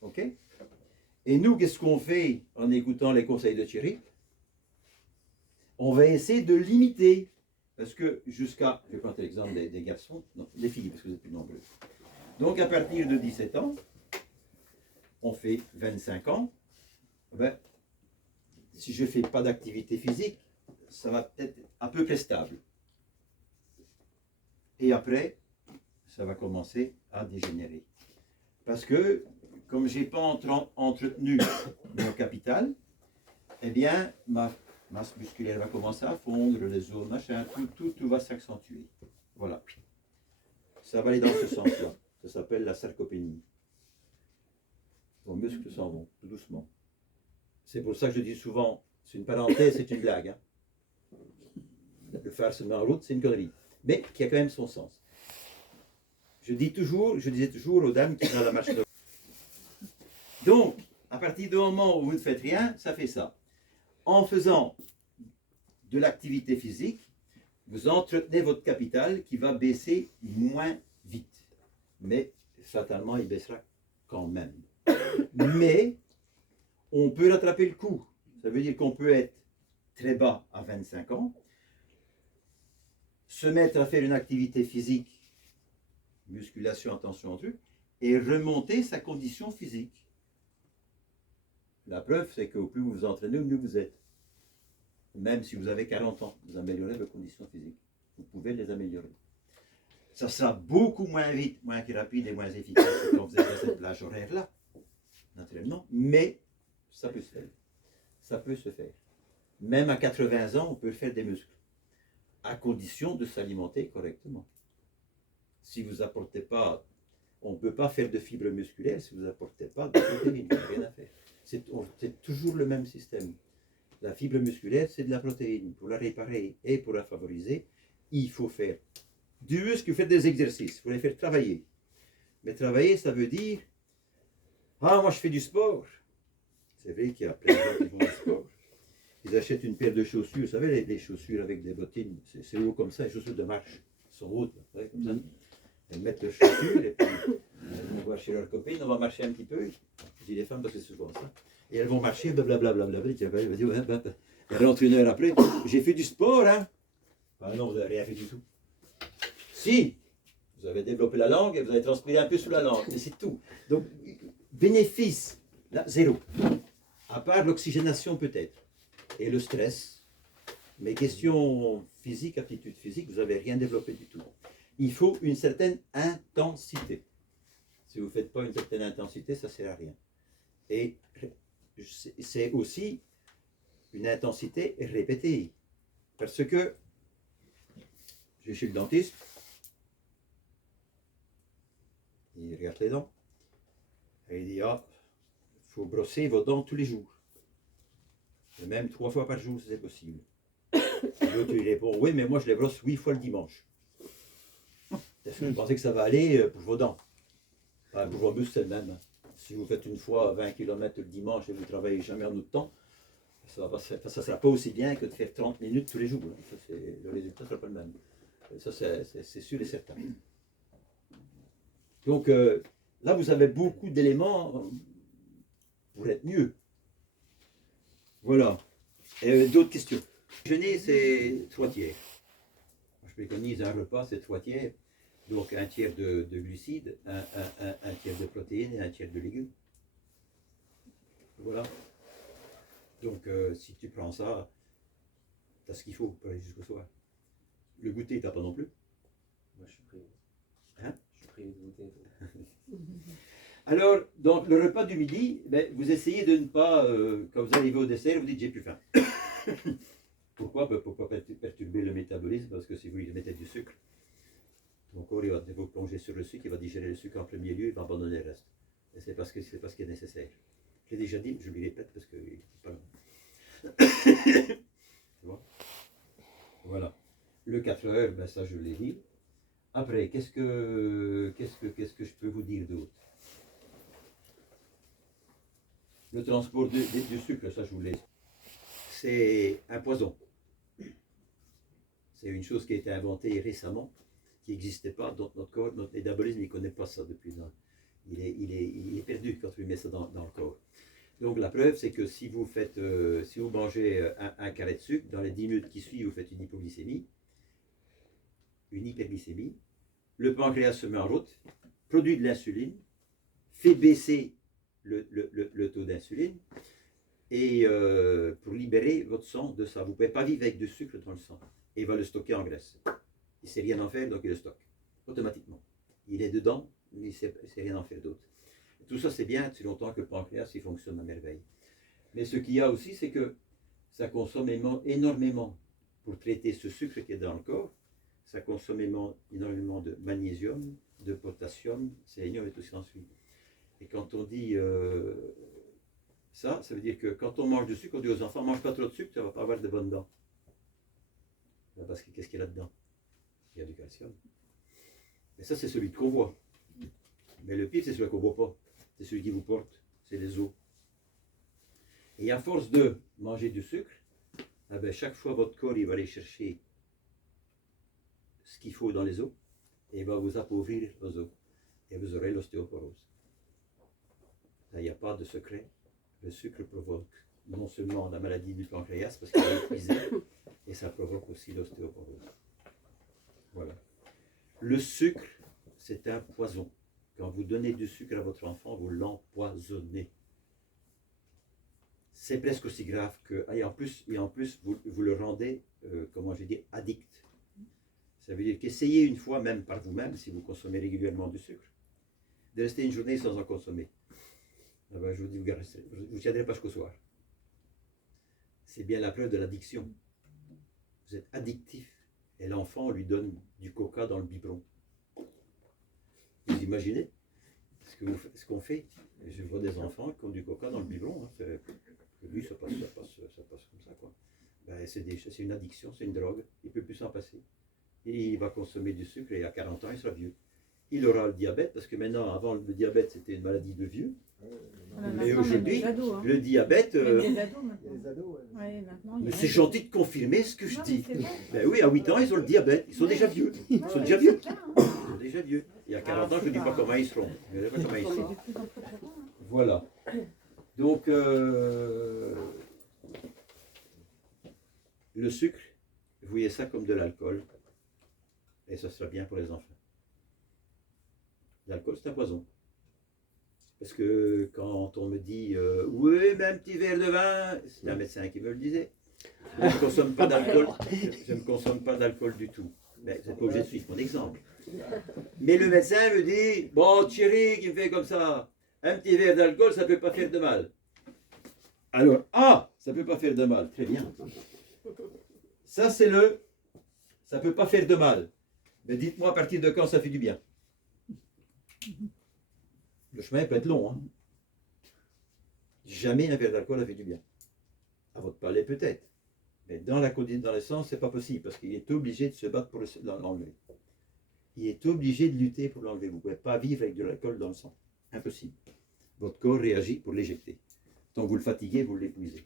Ok? Et nous, qu'est-ce qu'on fait en écoutant les conseils de Thierry? On va essayer de limiter. Parce que jusqu'à, je vais prendre l'exemple des garçons, non, des filles, parce que vous êtes plus nombreux. Donc à partir de 17 ans, on fait 25 ans, ben, si je ne fais pas d'activité physique, ça va être à peu près stable. Et après, ça va commencer à dégénérer. Parce que, comme je n'ai pas entretenu mon capital, eh bien, ma masse musculaire va commencer à fondre, les os, machin, tout va s'accentuer. Voilà. Ça va aller dans ce sens-là. Ça s'appelle la sarcopénie. Vos muscles s'en vont, tout doucement. C'est pour ça que je dis souvent, c'est une parenthèse, c'est une blague. Hein. Le faire se met en route, c'est une connerie. Mais qui a quand même son sens. Je disais toujours aux dames qui sont dans la marche de... Donc, à partir du moment où vous ne faites rien, ça fait ça. en faisant de l'activité physique, vous entretenez votre capital qui va baisser moins vite. Mais fatalement, il baissera quand même. Mais on peut rattraper le coup. Ça veut dire qu'on peut être très bas à 25 ans, se mettre à faire une activité physique, musculation, attention, truc, et remonter sa condition physique. La preuve, c'est que au plus vous vous entraînez, au mieux vous êtes. Même si vous avez 40 ans, vous améliorez vos conditions physiques. Vous pouvez les améliorer. Ça sera beaucoup moins vite, moins rapide et moins efficace que quand vous êtes à cette plage horaire-là, naturellement, mais ça peut se faire. Ça peut se faire. Même à 80 ans, on peut faire des muscles, à condition de s'alimenter correctement. Si vous n'apportez pas, on ne peut pas faire de fibres musculaires si vous n'apportez pas de protéines, il n'y a rien à faire. C'est toujours le même système. La fibre musculaire, c'est de la protéine. Pour la réparer et pour la favoriser, il faut faire du muscle, faire des exercices, il faut les faire travailler. Mais travailler, ça veut dire, ah, moi je fais du sport. C'est vrai qu'il y a plein de gens qui font du sport. Ils achètent une paire de chaussures, vous savez, les chaussures avec des bottines, c'est haut comme ça, les chaussures de marche, elles sont hautes, là, comme ça. Elles mettent leurs chaussures et puis elles vont voir chez leurs copines, on va marcher un petit peu. Je dis les femmes parce que c'est souvent ça. Et elles vont marcher, blablabla. Elles rentrent une heure après. J'ai fait du sport, hein? Ah non, vous n'avez rien fait du tout. Si, vous avez développé la langue et vous avez transpiré un peu sous la langue, mais c'est tout. Donc, bénéfice, là, zéro. À part l'oxygénation peut-être. Et le stress. Mais question physique, aptitude physique, vous n'avez rien développé du tout. Il faut une certaine intensité. Si vous ne faites pas une certaine intensité, ça ne sert à rien. Et c'est aussi une intensité répétée. Parce que je vais chez le dentiste, il regarde les dents, et il dit, ah, il faut brosser vos dents tous les jours. Et même 3 fois par jour, si c'est possible. L'autre lui répond, oui, mais moi je les brosse 8 fois le dimanche. Est-ce que vous pensez que ça va aller pour vos dents? Pour vos muscles, c'est le même. Si vous faites une fois 20 km le dimanche et vous ne travaillez jamais en autre temps, ça ne sera pas aussi bien que de faire 30 minutes tous les jours. Le résultat ne sera pas le même. Ça, c'est sûr et certain. Donc là, vous avez beaucoup d'éléments pour être mieux. Voilà. D'autres questions? Déjeuner, c'est 3 tiers. Je préconise un repas, c'est 3 tiers. Donc un tiers de glucides, un tiers de protéines et un tiers de légumes. Voilà. Donc si tu prends ça, tu as ce qu'il faut pour aller jusqu'au soir. Le goûter, tu n'as pas non plus. Moi, je suis privé. Hein? Je suis privé de goûter. Alors, donc le repas du midi, ben, vous essayez de ne pas, quand vous arrivez au dessert, vous dites j'ai plus faim. Pourquoi? Ben, pour ne pas perturber le métabolisme, parce que si vous lui mettez du sucre, ton corps il va vous plonger sur le sucre, il va digérer le sucre en premier lieu, il va abandonner le reste. Et c'est parce que c'est pas ce qui est nécessaire. Je l'ai déjà dit, je lui répète parce que c'est pas long. Tu vois? Voilà. Le 4 heures, ben ça je l'ai dit. Après, qu'est-ce que je peux vous dire d'autre? Le transport du sucre, ça je vous l'ai. C'est un poison. C'est une chose qui a été inventée récemment, qui n'existait pas dans notre corps. Notre métabolisme, il ne connaît pas ça depuis longtemps. Il est perdu quand tu mets ça dans le corps. Donc la preuve, c'est que si vous mangez un carré de sucre, dans les 10 minutes qui suivent, vous faites une hypoglycémie, une hyperglycémie, le pancréas se met en route, produit de l'insuline, fait baisser le taux d'insuline, et pour libérer votre sang de ça. Vous ne pouvez pas vivre avec du sucre dans le sang. Et il va le stocker en graisse. Il ne sait rien en faire, donc il le stocke automatiquement. Il est dedans, mais il ne sait rien en faire d'autre. Tout ça, c'est bien, c'est longtemps que le pancréas il fonctionne à merveille. Mais ce qu'il y a aussi, c'est que ça consomme énormément pour traiter ce sucre qui est dans le corps. Ça consomme énormément de magnésium, de potassium, sélénium et tout ce qui en suit. Et quand on dit ça veut dire que quand on mange du sucre, on dit aux enfants, mange pas trop de sucre, tu ne vas pas avoir de bonnes dents. Parce que qu'est-ce qu'il y a là-dedans? Il y a du calcium. Et ça, c'est celui qu'on voit. Mais le pire, c'est celui qu'on ne voit pas. C'est celui qui vous porte, c'est les os. Et à force de manger du sucre, ah ben, chaque fois votre corps il va aller chercher ce qu'il faut dans les os et il va vous appauvrir aux os. Et vous aurez l'ostéoporose. Là, il n'y a pas de secret. Le sucre provoque non seulement la maladie du pancréas parce qu'il est épuisé, et ça provoque aussi l'ostéoporose. Voilà. Le sucre, c'est un poison. Quand vous donnez du sucre à votre enfant, vous l'empoisonnez. C'est presque aussi grave que... Et en plus vous le rendez, comment je dis, addict. Ça veut dire qu'essayez une fois, même par vous-même, si vous consommez régulièrement du sucre, de rester une journée sans en consommer. Ah ben, je vous dis, vous ne tiendrez pas jusqu'au soir. C'est bien la preuve de l'addiction. Vous êtes addictif. Et l'enfant, on lui donne du coca dans le biberon. Vous imaginez ce qu'on fait? Je vois des enfants qui ont du coca dans le biberon. Hein. Lui, ça passe comme ça, quoi. Ben, c'est une addiction, c'est une drogue. Il ne peut plus s'en passer. Et il va consommer du sucre et à 40 ans, il sera vieux. Il aura le diabète, parce que maintenant, avant, le diabète, c'était une maladie de vieux. Mais aujourd'hui, le diabète... Même les ados Il y a les maintenant. ados, ouais. Ouais, maintenant, il y Mais a- c'est gentil de confirmer ce que je Non, dis. mais c'est vrai. Ben oui, à 8 ans, ils ont le diabète. Ils sont déjà vieux. Ils sont Ouais, déjà ouais, vieux. c'est clair, hein. Ils sont déjà vieux. Il y a 40 ans, je ne dis pas comment ils seront. Je ne dis pas comment ils C'est seront. de plus en plus courant, hein. Voilà. Donc, le sucre, vous voyez ça comme de l'alcool. Et ça sera bien pour les enfants. L'alcool, c'est un poison. Parce que quand on me dit oui, mais un petit verre de vin, c'est un médecin qui me le disait. Je ne consomme pas d'alcool. Je ne consomme pas d'alcool du tout. Mais vous n'êtes pas obligé de suivre mon exemple. Mais le médecin me dit bon, Thierry qui me fait comme ça, un petit verre d'alcool, ça ne peut pas faire de mal. Alors, ça ne peut pas faire de mal. Très bien. Ça, c'est ça ne peut pas faire de mal. Mais dites-moi à partir de quand ça fait du bien. Le chemin peut être long. Hein. Jamais un verre d'alcool a fait du bien. À votre palais peut-être. Mais dans l'essence, ce n'est pas possible parce qu'il est obligé de se battre pour l'enlever. Il est obligé de lutter pour l'enlever. Vous ne pouvez pas vivre avec de l'alcool dans le sang. Impossible. Votre corps réagit pour l'éjecter. Tant que vous le fatiguez, vous l'épuisez.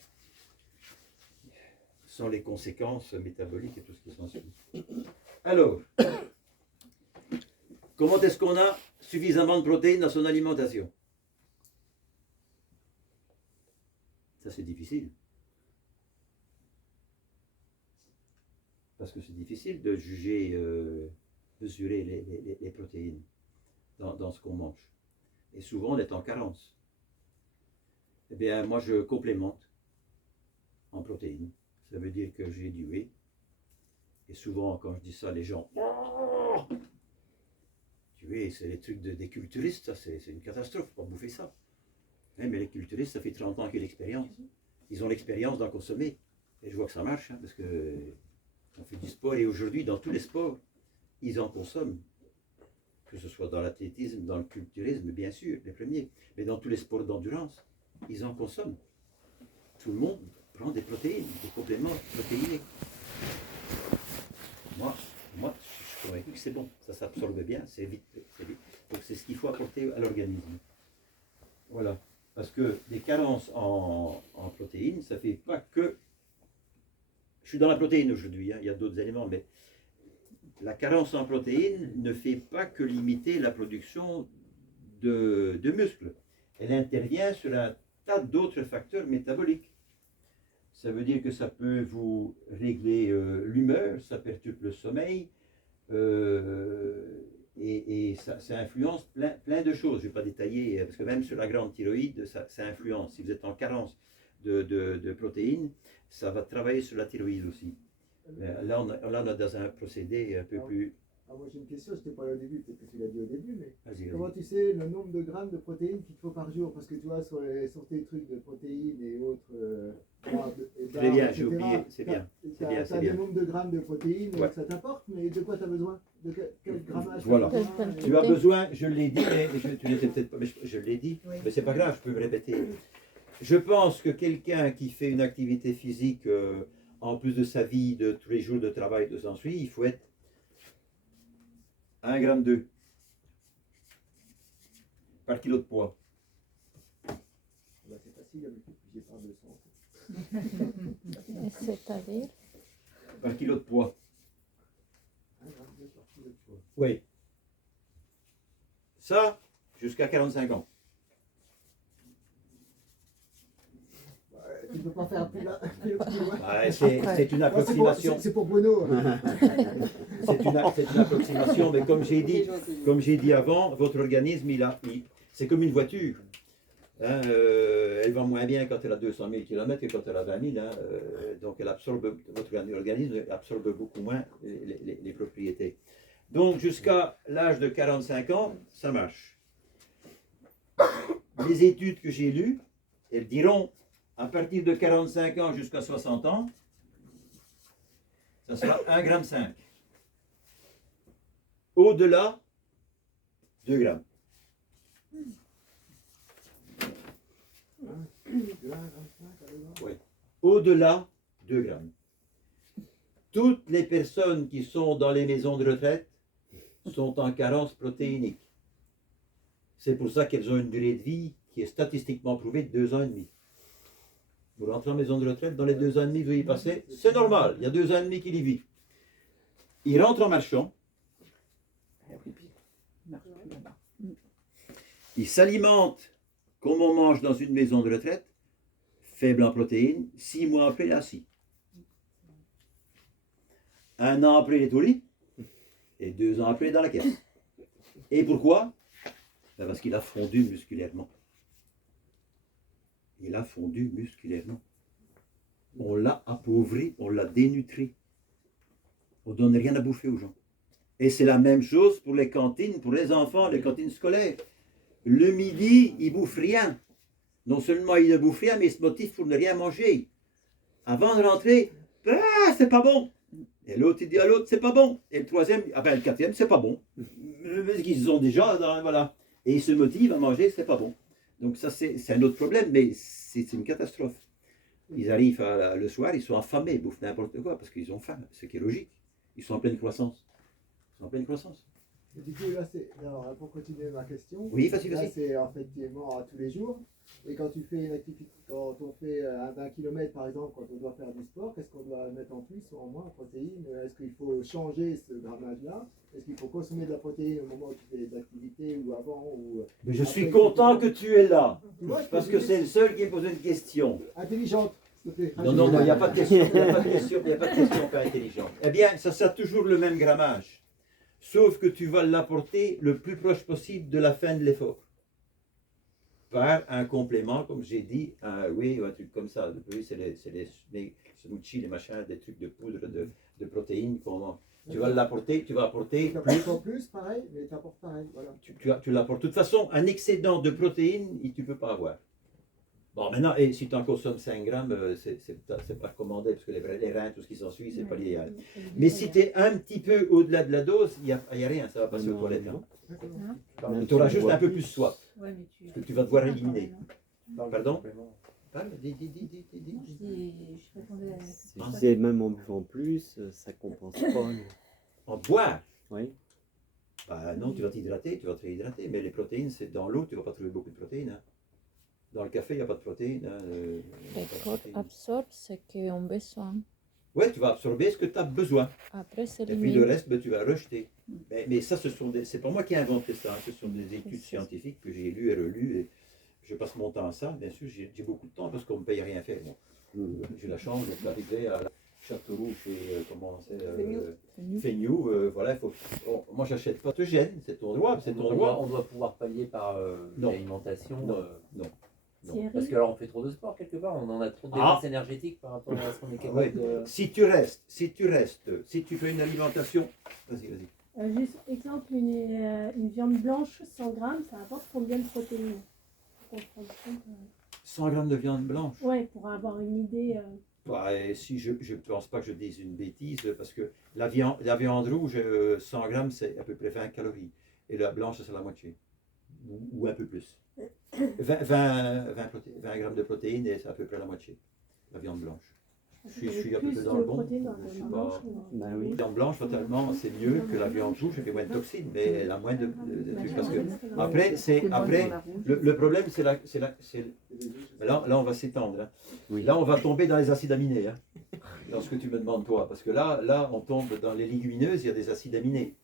Sans les conséquences métaboliques et tout ce qui s'ensuit. Alors, comment est-ce qu'on a suffisamment de protéines dans son alimentation? Ça, c'est difficile. Parce que c'est difficile de juger, mesurer les protéines dans ce qu'on mange. Et souvent, on est en carence. Eh bien, moi, je complémente en protéines. Ça veut dire que j'ai du whey. Et souvent, quand je dis ça, les gens... Tu vois, c'est les trucs des culturistes, ça, c'est une catastrophe, pas bouffer ça. Mais les culturistes, ça fait 30 ans qu'ils ont l'expérience. Ils ont l'expérience d'en consommer. Et je vois que ça marche, hein, parce que on fait du sport, et aujourd'hui, dans tous les sports, ils en consomment. Que ce soit dans l'athlétisme, dans le culturisme, bien sûr, les premiers. Mais dans tous les sports d'endurance, ils en consomment. Tout le monde prend des protéines, des compléments protéinés. Moi, je suis convaincu que c'est bon, ça s'absorbe bien, c'est vite. Donc c'est ce qu'il faut apporter à l'organisme. Voilà. Parce que des carences en protéines, ça ne fait pas que... Je suis dans la protéine aujourd'hui, hein, il y a d'autres éléments, mais la carence en protéines ne fait pas que limiter la production de muscles. Elle intervient sur un tas d'autres facteurs métaboliques. Ça veut dire que ça peut vous régler l'humeur, ça perturbe le sommeil, et ça influence plein de choses. Je ne vais pas détailler, parce que même sur la grande thyroïde, ça influence. Si vous êtes en carence de protéines, ça va travailler sur la thyroïde aussi. Là, on est dans un procédé un peu plus... Ah, moi j'ai une question, je t'ai pas au début, peut-être que tu l'as dit au début, mais Vas-y, comment tu sais le nombre de grammes de protéines qu'il te faut par jour? Parce que tu vois, sur tes trucs de protéines et autres... Très bien, j'ai oublié, c'est bien. Tu bien, as c'est des bien. nombres de grammes de protéines, Ouais. ça t'importe, mais de quoi tu as besoin? De quel grammage Voilà. t'as besoin? Tu as besoin, je l'ai dit, mais tu n'étais peut-être pas, mais je l'ai dit, Oui. mais c'est pas grave, je peux me répéter. Je pense que quelqu'un qui fait une activité physique en plus de sa vie, de tous les jours de travail, de s'ensuit, il faut être 1,2 g par kilo de poids. Bah, c'est facile à multiplier par 200. C'est-à-dire? Par kilo de poids. 1 gramme par kilo de poids. Oui. Ça, jusqu'à 45 ans. Tu ne peux pas faire plus là. Plus loin. Ouais, c'est une Non, approximation. c'est pour Bruno. C'est une approximation, mais comme j'ai dit avant, votre organisme, c'est comme une voiture. Hein, elle va moins bien quand elle a 200 000 km que quand elle a 20 000. Hein, donc votre organisme absorbe beaucoup moins les propriétés. Donc jusqu'à l'âge de 45 ans, ça marche. Les études que j'ai lues, elles diront à partir de 45 ans jusqu'à 60 ans, ça sera 1,5 g. Au-delà, 2 grammes. Oui. Au-delà, 2 grammes. Toutes les personnes qui sont dans les maisons de retraite sont en carence protéinique. C'est pour ça qu'elles ont une durée de vie qui est statistiquement prouvée de 2 ans et demi. Vous rentrez en maison de retraite, dans les 2 ans et demi, vous y passez, c'est normal, il y a 2 ans et demi qu'il y vit. Il rentre en marchant, il s'alimente comme on mange dans une maison de retraite, faible en protéines, 6 mois après, il est assis. 1 an après, il est au lit, et 2 ans après, il est dans la caisse. Et pourquoi? Ben parce qu'il a fondu musculairement. Il a fondu musculairement. On l'a appauvri, on l'a dénutri. On ne donne rien à bouffer aux gens. Et c'est la même chose pour les cantines, pour les enfants, les cantines scolaires. Le midi, ils ne bouffent rien. Non seulement ils ne bouffent rien, mais ils se motivent pour ne rien manger. Avant de rentrer, ah, c'est pas bon. Et l'autre, il dit à l'autre, c'est pas bon. Et le troisième, ah ben le quatrième, c'est pas bon. Parce qu'ils ont déjà, voilà. Et ils se motivent à manger, c'est pas bon. Donc ça, c'est un autre problème, mais c'est une catastrophe. Ils arrivent le soir, ils sont affamés, ils bouffent n'importe quoi, parce qu'ils ont faim, ce qui est logique. Ils sont en pleine croissance. Ils sont en pleine croissance. Et du coup, là, alors, pour continuer ma question, Oui, vas-y, là, vas-y. c'est effectivement à tous les jours. Et quand tu fais une activité, quand on fait un 20 km par exemple, quand on doit faire du sport, qu'est-ce qu'on doit mettre en plus ou en moins en protéines? Est-ce qu'il faut changer ce grammage-là? Est-ce qu'il faut consommer de la protéine au moment où tu fais des activités ou avant ou Mais je suis après, content que tu es là, Tu vois, je parce peux que dire- c'est le seul qui a posé une question. Intelligente, s'il te plaît. Non, il n'y a pas de question, il n'y a pas de question, il n'y a pas de question pas intelligente. Eh bien, ça sera toujours le même grammage, sauf que tu vas l'apporter le plus proche possible de la fin de l'effort. Par un complément, comme j'ai dit, un whey ou un truc comme ça. Oui, c'est les smoothies, les machins, des trucs de poudre de protéines qu'on mange. Tu vas l'apporter, tu vas apporter Tu plus. apportes en plus, pareil, mais tu apportes pareil. Voilà. Tu l'apportes. De toute façon, un excédent de protéines, tu ne peux pas avoir. Bon, maintenant, et si tu en consommes 5 grammes, c'est pas recommandé, parce que les reins, tout ce qui s'ensuit, c'est pas l'idéal. Mais si tu es un petit peu au-delà de la dose, il n'y a rien, ça va passer aux toilettes. Hein. Tu auras juste un peu plus soif, Ouais, mais tu... que tu vas devoir éliminer. Dans le Pardon? complément. Parle, dis. Je répondais à la Si question. c'est même en buvant plus, ça compense pas. En boire? Oui. Bah non, tu vas t'hydrater, tu vas te réhydrater, mais les protéines, c'est dans l'eau, tu ne vas pas trouver beaucoup de protéines. Hein. Dans le café, il n'y a pas de protéines. Hein, Le pas de corps protéines. absorbe ce qu'on a besoin. Ouais, tu vas absorber ce que tu as besoin. Après, c'est Et puis le reste, ben, tu vas rejeter. Mais ça, c'est pas moi qui ai inventé ça. Hein. Ce sont des études scientifiques que j'ai lues et relues. Et je passe mon temps à ça. Bien sûr, j'ai beaucoup de temps parce qu'on ne me paye rien faire. Bon. J'ai la chance d'être arrivé à Châteauroux chez, comment c'est Feignoux. Voilà, moi, j'achète pas. Te gêne, c'est ton droit. C'est ton droit. On doit pouvoir pallier par Non. l'alimentation. Non. Non. Parce que alors on fait trop de sport quelque part, on en a trop de dépenses énergétiques par rapport à ce qu'on est capable Ouais. de. Si tu fais une alimentation. Vas-y. Juste exemple, une viande blanche 100 grammes, ça apporte combien de protéines? Pour prendre compte, 100 grammes de viande blanche. ouais, pour avoir une idée. Ouais, si je ne pense pas que je dise une bêtise, parce que la viande rouge, 100 grammes, c'est à peu près 20 calories. Et la blanche, c'est la moitié. Ou un peu plus. 20 grammes de protéines, et c'est à peu près la moitié. La viande blanche. Je suis à peu plus près dans de le bon. protéines dans Je la suis viande pas- blanche que dans Bah la oui. La viande blanche, totalement, c'est mieux que la viande rouge, elle fait moins de toxines, mais elle a moins de trucs. Parce que après, le problème, là, on va s'étendre. Hein. Oui. Là, on va tomber dans les acides aminés, hein, dans ce que tu me demandes, toi. Parce que là, on tombe dans les légumineuses, il y a des acides aminés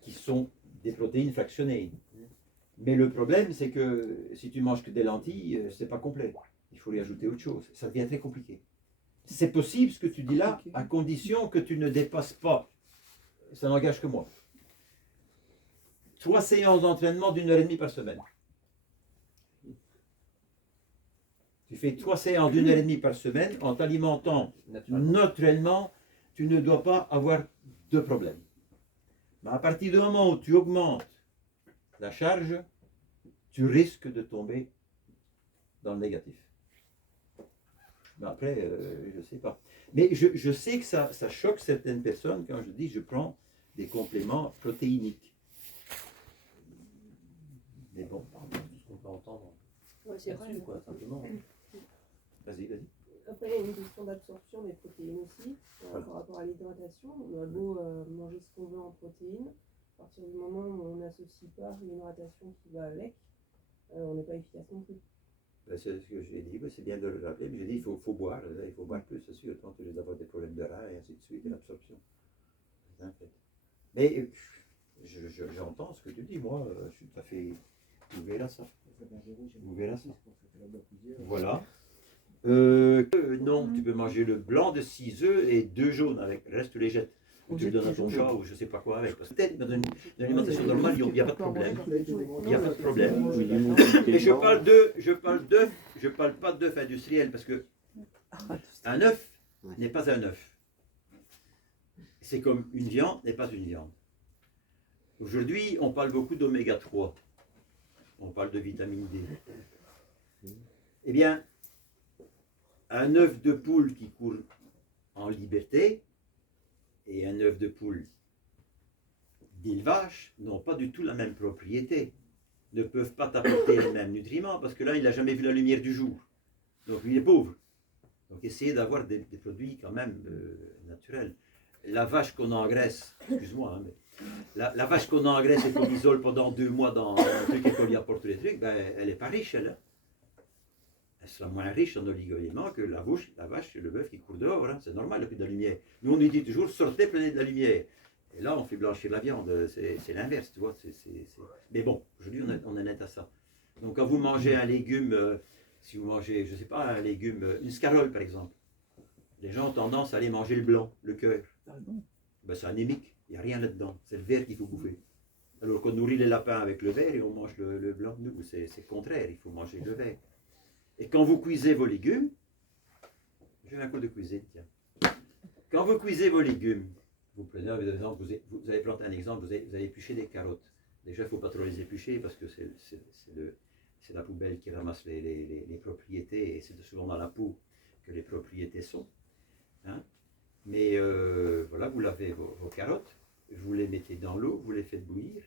qui sont des protéines fractionnées. Mais le problème, c'est que si tu manges que des lentilles, c'est pas complet. Il faut y ajouter autre chose. Ça devient très compliqué. C'est possible ce que tu dis là, à condition que tu ne dépasses pas. Ça n'engage que moi. 3 séances d'entraînement d'1h30 par semaine. Tu fais 3 séances d'1h30 par semaine en t'alimentant naturellement, tu ne dois pas avoir de problème. Mais à partir du moment où tu augmentes la charge, tu risques de tomber dans le négatif. Mais après, je ne sais pas. Mais je sais que ça choque certaines personnes quand je dis je prends des compléments protéiniques. Mais bon, Tout ce qu'on peut entendre Ouais, c'est vrai. là-dessus, quoi, simplement. vas-y, vas-y. Après, il y a une question d'absorption des protéines aussi, par rapport à l'hydratation. On a beau manger ce qu'on veut en protéines, à partir du moment où on n'associe pas l'hydratation qui va avec, on n'est pas efficace non plus. Ben, c'est ce que j'ai dit, ben, c'est bien de le rappeler, mais j'ai dit il faut boire, il faut boire plus, c'est sûr, quand tu risques d'avoir des problèmes de rein et ainsi de suite, et l'absorption. C'est un fait. Mais j'entends ce que tu dis, moi, je suis tout à fait ouvert à ça. Ouvert à ça. Voilà. Non, tu peux manger le blanc de 6 œufs et 2 jaunes avec, le reste tu les jettes. Ou tu le donnes à ton chat ou je sais pas quoi avec. Parce que peut-être dans une alimentation normale, il n'y a pas de problème. Il n'y a pas de problème. Mais je parle pas d'œuf industriel parce que un œuf n'est pas un œuf. C'est comme une viande n'est pas une viande. Aujourd'hui, on parle beaucoup d'oméga 3. On parle de vitamine D. Eh bien, un œuf de poule qui court en liberté et un œuf de poule d'élevage n'ont pas du tout la même propriété, ne peuvent pas t'apporter les mêmes nutriments parce que là, il n'a jamais vu la lumière du jour. Donc, il est pauvre. Donc, essayez d'avoir des produits quand même naturels. La vache qu'on engraisse, excuse-moi, hein, mais la vache qu'on engraisse et qu'on isole pendant 2 mois dans un truc et qu'on lui apporte tous les trucs, ben, elle n'est pas riche, elle. Hein. Elle sera moins riche en oligo-éléments que la vache et le bœuf qui court dehors. Hein. C'est normal, il n'y a plus de la lumière. Nous, on nous dit toujours, sortez, prenez de la lumière. Et là, on fait blanchir la viande. C'est l'inverse, tu vois. Mais bon, aujourd'hui, on est net à ça. Donc, quand vous mangez un légume, si vous mangez, je ne sais pas, un légume, une scarole par exemple, les gens ont tendance à aller manger le blanc, le cœur. Ben, c'est anémique, il n'y a rien là-dedans. C'est le vert qu'il faut bouffer. Alors qu'on nourrit les lapins avec le vert et on mange le blanc. Nous, c'est le contraire, il faut manger le vert. Et quand vous cuisez vos légumes, je fais un cours de cuisine, tiens. Quand vous cuisez vos légumes, vous prenez, par exemple, vous avez planté un exemple, vous avez épluché des carottes. Déjà, il ne faut pas trop les éplucher parce que c'est la poubelle qui ramasse les propriétés et c'est souvent dans la peau que les propriétés sont. Hein? Mais voilà, vous lavez vos carottes, vous les mettez dans l'eau, vous les faites bouillir,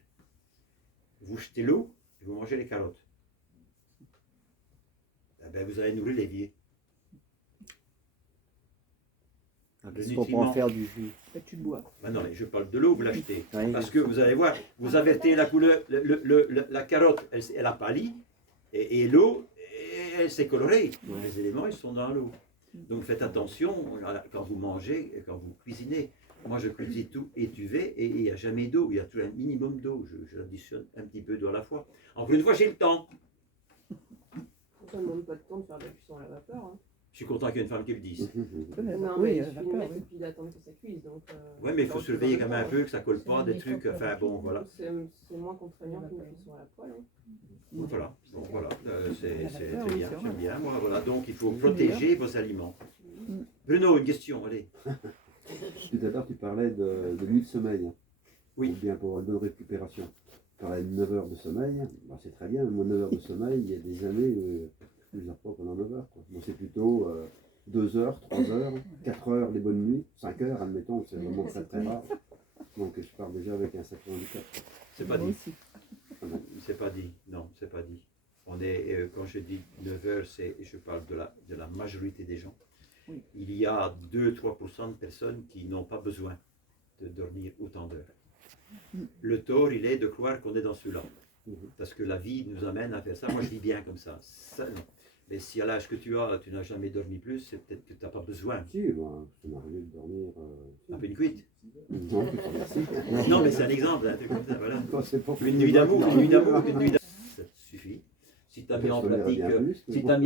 vous jetez l'eau et vous mangez les carottes. Eh ben, vous allez nourrir l'évier. Parce qu'on peut en faire du jus. Tu le bois. Ah non, mais je parle de l'eau, vous l'achetez. Oui. Parce que vous allez voir, vous avertez la couleur, la carotte, elle a pâli, et l'eau, elle s'est colorée. Ouais. Les éléments, ils sont dans l'eau. Donc faites attention quand vous mangez, quand vous cuisinez. Moi, je cuisine tout étuvé et il n'y a jamais d'eau. Il y a toujours un minimum d'eau. Je additionne un petit peu d'eau à la fois. Encore une fois, j'ai le temps. Ça ne demande pas de temps de faire de la cuisson à la vapeur. Hein. Je suis content qu'il y ait une femme qui le dise. Non, mais il suffit de mettre et puis d'attendre que ça cuise. Oui, mais il faut surveiller quand même un peu que ça colle pas, des trucs. Enfin bon, voilà. C'est moins contraignant qu'une cuisson à la poêle. Hein. Voilà, donc voilà, c'est très bien, j'aime bien. Moi, voilà, donc il faut protéger vos aliments. Bruno, une question, allez. Tout à l'heure, tu parlais de nuit de sommeil. Oui. Ou bien pour une bonne récupération. Tu parlais de 9 heures de sommeil. Bah, c'est très bien, mais moi, 9 heures de sommeil, il y a des années, je ne dors pas pendant 9 heures. Quoi. Moi, c'est plutôt 2 heures, 3 heures, 4 heures les bonnes nuits, 5 heures, admettons, c'est vraiment très très rare. Donc je pars déjà avec un sacré handicap. C'est pas dit. C'est pas dit, non, c'est pas dit. On est, quand je dis 9 heures, je parle de la majorité des gens. Oui. Il y a 2-3% de personnes qui n'ont pas besoin de dormir autant d'heures. Le tort, il est de croire qu'on est dans ceux-là. Parce que la vie nous amène à faire ça. Moi, je vis bien comme ça. Ça, non. Mais si à l'âge que tu as, tu n'as jamais dormi plus, c'est peut-être que tu n'as pas besoin. Si, ben, ça m'est arrivé de dormir. Un peu une cuite. Non, merci. Non, mais c'est un exemple. Hein, comme ça, voilà. Quand c'est pas Une nuit d'amour, une nuit d'amour, une nuit d'amour. Ça te suffit. Si tu as mis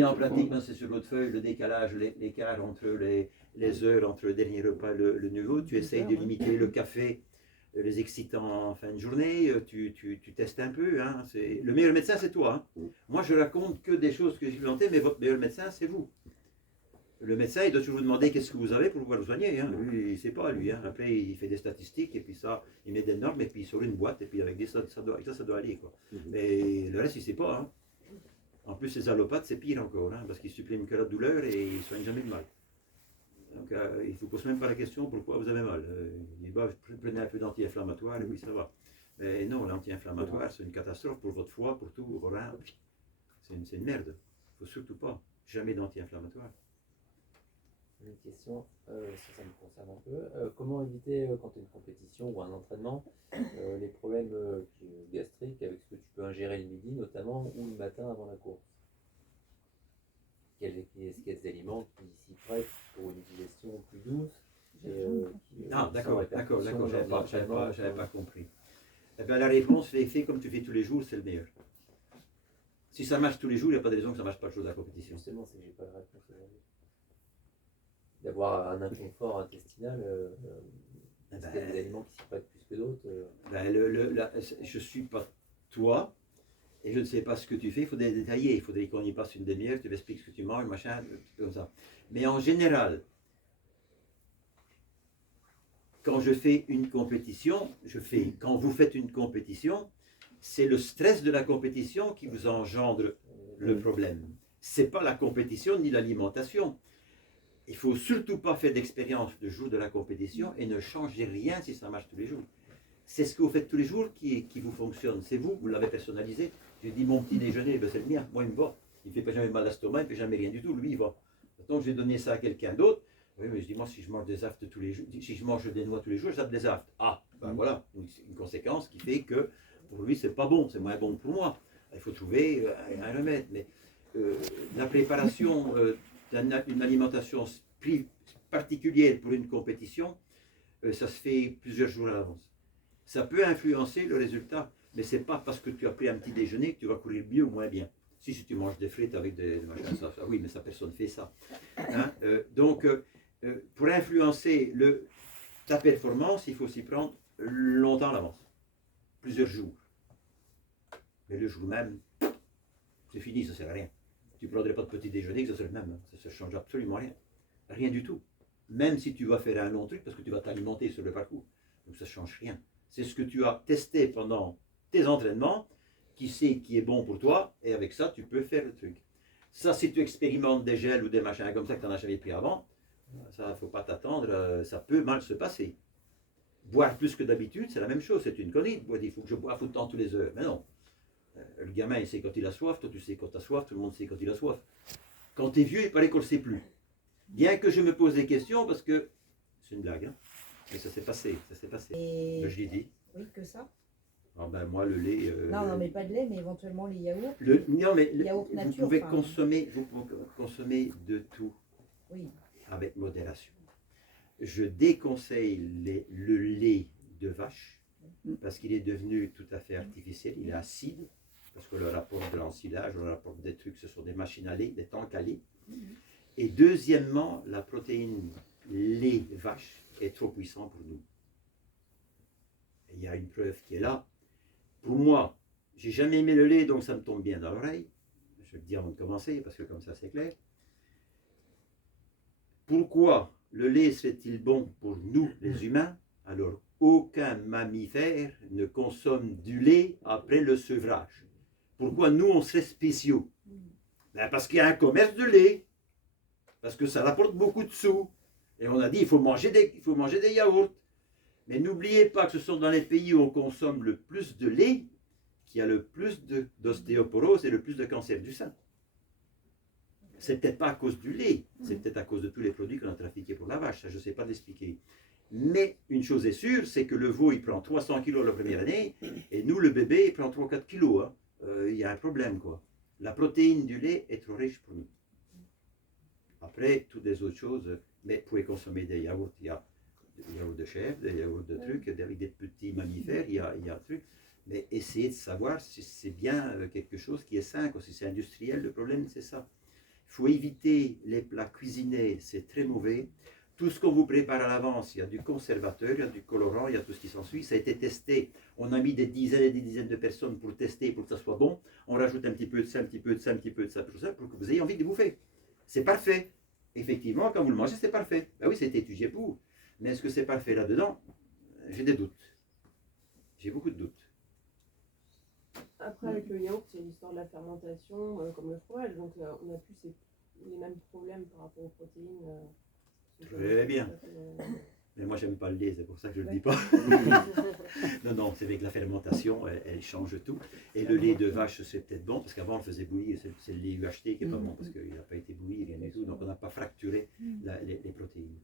en pratique, ben, c'est sur l'autre feuille, le décalage, l'écart entre les heures, entre le dernier repas et le nouveau, tu essayes de limiter le café, les excitants en fin de journée, tu testes un peu. Hein, le meilleur médecin, c'est toi. Hein. Moi, je raconte que des choses que j'ai inventées, mais votre meilleur médecin, c'est vous. Le médecin, il doit toujours vous demander qu'est-ce que vous avez pour pouvoir vous soigner. Hein. Lui, il ne sait pas, lui. Hein. Après, il fait des statistiques, et puis ça, il met des normes, et puis il sort une boîte, et puis avec ça doit aller. Quoi. Mais le reste, il ne sait pas. Hein. En plus, les allopathes, c'est pire encore, hein, parce qu'ils suppriment que la douleur et ils ne soignent jamais le mal. Donc, il ne vous pose même pas la question pourquoi vous avez mal. Il dit, bah, prenez un peu d'anti-inflammatoire et puis ça va. Mais non, l'anti-inflammatoire, c'est une catastrophe pour votre foie, pour tout, vos reins. C'est une merde. Il ne faut surtout pas. Jamais d'anti-inflammatoire. Une question, ça me concerne un peu. Comment éviter, quand tu as une compétition ou un entraînement, les problèmes gastriques avec ce que tu peux ingérer le midi, notamment, ou le matin avant la course? Est-ce qu'il y a des aliments qui s'y prêtent pour une digestion plus douce D'accord, j'avais pas compris. Eh bien, la réponse, fais comme tu fais tous les jours, c'est le meilleur. Si ça marche tous les jours, il n'y a pas de raison que ça ne marche pas le jour de la compétition. Justement, c'est que j'ai pas la réponse aujourd'hui. D'avoir un inconfort intestinal, est-ce qu'il y a des aliments qui s'y prêtent plus que d'autres je ne suis pas toi et je ne sais pas ce que tu fais, il faudrait détailler, il faudrait qu'on y passe une demi-heure, tu m'expliques ce que tu manges, machin, comme ça. Mais en général, quand je fais une compétition, quand vous faites une compétition, c'est le stress de la compétition qui vous engendre le problème. Ce n'est pas la compétition ni l'alimentation. Il ne faut surtout pas faire d'expérience le jour de la compétition et ne changez rien si ça marche tous les jours. C'est ce que vous faites tous les jours qui vous fonctionne. C'est vous, vous l'avez personnalisé. Je dis mon petit déjeuner, ben c'est le mien, moi il me va. Il ne fait pas jamais mal à l'estomac, il ne fait jamais rien du tout, lui il va. Maintenant je vais donner ça à quelqu'un d'autre. Oui, mais je dis moi si je mange des aftes tous les jours, si je mange des noix tous les jours, ça des aftes. Ah, ben voilà, une conséquence qui fait que pour lui c'est pas bon, c'est moins bon que pour moi. Il faut trouver un remède. Mais la préparation d'une alimentation particulière pour une compétition, ça se fait plusieurs jours à l'avance. Ça peut influencer le résultat, mais ce n'est pas parce que tu as pris un petit déjeuner que tu vas courir mieux ou moins bien. Si tu manges des frites avec des machins, ça, oui, mais ça, personne ne fait ça. Hein? Donc, pour influencer ta performance, il faut s'y prendre longtemps à l'avance, plusieurs jours. Mais le jour même, c'est fini, ça ne sert à rien. Tu ne prendrais pas de petit déjeuner, que ça serait le même. Ça ne change absolument rien. Rien du tout. Même si tu vas faire un long truc, parce que tu vas t'alimenter sur le parcours. Donc ça ne change rien. C'est ce que tu as testé pendant tes entraînements, qui sait qui est bon pour toi, et avec ça, tu peux faire le truc. Ça, si tu expérimentes des gels ou des machins comme ça que tu n'en as jamais pris avant, ça, il ne faut pas t'attendre, ça peut mal se passer. Boire plus que d'habitude, c'est la même chose, c'est une connerie. Il faut que je boive tout le temps, tous les heures. Mais non. Le gamin, il sait quand il a soif, toi tu sais quand tu as soif, tout le monde sait quand il a soif. Quand tu es vieux, il paraît qu'on ne le sait plus. Bien que je me pose des questions, parce que c'est une blague, hein. Mais ça s'est passé, Et... Je l'ai dit. Oui, que ça. Alors ben moi, le lait... non, mais pas de lait, mais éventuellement les yaourts. Non, mais yaourt nature, vous pouvez consommer de tout, oui, avec modération. Je déconseille le lait de vache, parce qu'il est devenu tout à fait artificiel, il est acide, parce qu'on leur apporte de l'ensilage, on leur apporte des trucs, ce sont des machines à lait, des tanks à lait. Et deuxièmement, la protéine lait vache est trop puissant pour nous. Et il y a une preuve qui est là. Pour moi, j'ai jamais aimé le lait, donc ça me tombe bien dans l'oreille. Je le dis avant de commencer, parce que comme ça c'est clair. Pourquoi le lait serait-il bon pour nous, les humains, alors aucun mammifère ne consomme du lait après le sevrage? Pourquoi nous, on serait spéciaux? Ben parce qu'il y a un commerce de lait, parce que ça rapporte beaucoup de sous. Et on a dit, il faut manger des yaourts. Mais n'oubliez pas que ce sont dans les pays où on consomme le plus de lait qu'il y a le plus d'ostéoporose et le plus de cancer du sein. C'est peut-être pas à cause du lait, c'est peut-être à cause de tous les produits qu'on a trafiqués pour la vache, ça je ne sais pas l'expliquer. Mais une chose est sûre, c'est que le veau il prend 300 kilos la première année, et nous le bébé il prend 3-4 kilos. Hein. Il y a un problème quoi. La protéine du lait est trop riche pour nous. Après, toutes les autres choses, mais vous pouvez consommer des yaourts, il y a des yaourts de chèvre, des yaourts de trucs, avec des petits mammifères, il y a un truc. Mais essayez de savoir si c'est bien quelque chose qui est sain, si c'est industriel, le problème c'est ça. Il faut éviter les plats cuisinés, c'est très mauvais. Tout ce qu'on vous prépare à l'avance, il y a du conservateur, il y a du colorant, il y a tout ce qui s'ensuit. Ça a été testé. On a mis des dizaines et des dizaines de personnes pour tester, pour que ça soit bon. On rajoute un petit peu de ça, un petit peu de ça, un petit peu de ça, tout ça, pour que vous ayez envie de bouffer. C'est parfait. Effectivement, quand vous le mangez, c'est parfait. Ben oui, c'est étudié pour. Mais est-ce que c'est parfait là-dedans? J'ai des doutes. J'ai beaucoup de doutes. Après, avec le yaourt, c'est l'histoire de la fermentation, comme le fromage. Donc, on a plus les mêmes problèmes par rapport aux protéines. Très bien. Mais moi, j'aime pas le lait, c'est pour ça que je ne le dis pas. Non, non, c'est avec la fermentation, elle change tout. Et le lait de vache, c'est peut-être bon, parce qu'avant, on le faisait bouillir. C'est le lait UHT qui n'est pas bon, parce qu'il n'a pas été bouilli, rien du tout. Donc, on n'a pas fracturé les protéines.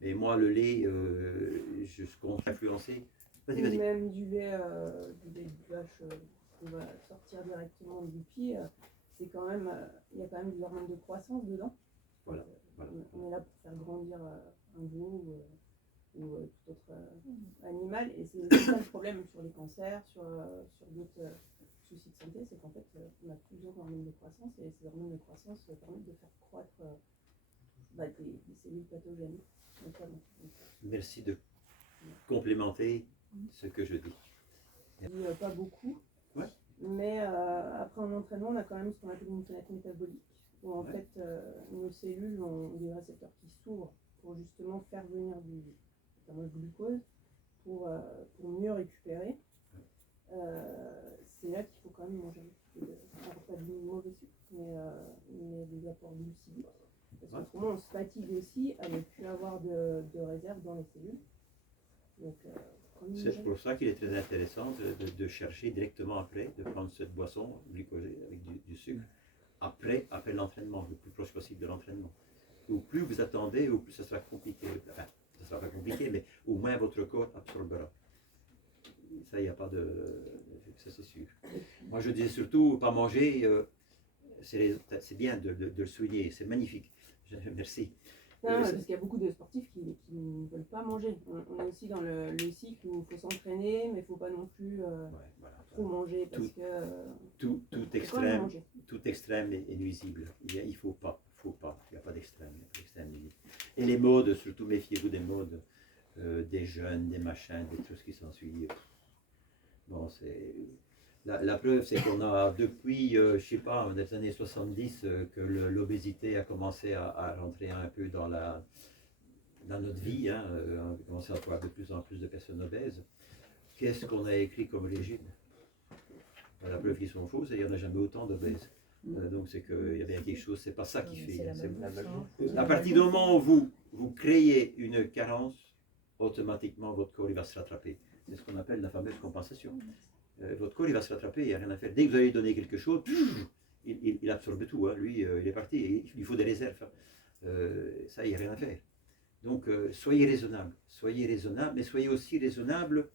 Mais moi, le lait, je compte influencer. Vas-y, vas-y. Même du lait de vache qu'on va sortir directement du pied, c'est quand même, il y a quand même des hormones de croissance dedans. Voilà. Voilà. On est là pour faire grandir un veau ou tout autre animal. Et c'est ça le problème sur les cancers, sur d'autres soucis de santé, c'est qu'en fait, on a plusieurs hormones de croissance et ces hormones de croissance permettent de faire croître des cellules pathogènes, notamment. Merci de complémenter ce que je dis. Je dis pas beaucoup, ouais. Mais après un entraînement, on a quand même ce qu'on appelle une fenêtre métabolique, où en fait nos cellules ont des récepteurs qui s'ouvrent pour justement faire venir du glucose pour mieux récupérer. C'est là qu'il faut quand même manger un petit peu alors pas du mauvais sucre, mais des apports glucidiques. Parce qu'autrement on se fatigue aussi à ne plus avoir de réserve dans les cellules. Donc, c'est pour ça qu'il est très intéressant de chercher directement après, de prendre cette boisson glucosée avec du sucre après l'entraînement, le plus proche possible de l'entraînement. Au plus vous attendez, au plus ça sera compliqué. Enfin, ça ne sera pas compliqué, mais au moins votre corps absorbera. Ça, il n'y a pas de... Ça, c'est sûr. Moi, je disais surtout, pas manger, c'est bien de le souligner, c'est magnifique. Merci. Non, parce qu'il y a beaucoup de sportifs qui ne veulent pas manger. On est aussi dans le cycle où il faut s'entraîner, mais il ne faut pas non plus trop manger parce que... Tout extrême est nuisible. Il ne faut pas. Il n'y a pas d'extrême. Et les modes, surtout méfiez-vous des modes, des jeunes, des machins, des trucs qui s'ensuivent. Bon, c'est... La preuve, c'est qu'on a depuis, je ne sais pas, des années 70, que l'obésité a commencé à rentrer un peu dans notre vie. Hein, on a commencé à voir de plus en plus de personnes obèses. Qu'est-ce qu'on a écrit comme régime? La preuve qu'ils sont faux, c'est qu'il n'y en a jamais autant d'obèses. Donc c'est qu'il y a bien quelque chose, c'est pas ça qui fait. À partir du moment où vous créez une carence, automatiquement votre corps il va se rattraper. C'est ce qu'on appelle la fameuse compensation. Votre corps il va se rattraper, il n'y a rien à faire. Dès que vous allez donner quelque chose, il absorbe tout. Hein. Lui, il est parti, il faut des réserves. Ça, il n'y a rien à faire. Donc, soyez raisonnable, mais soyez aussi raisonnable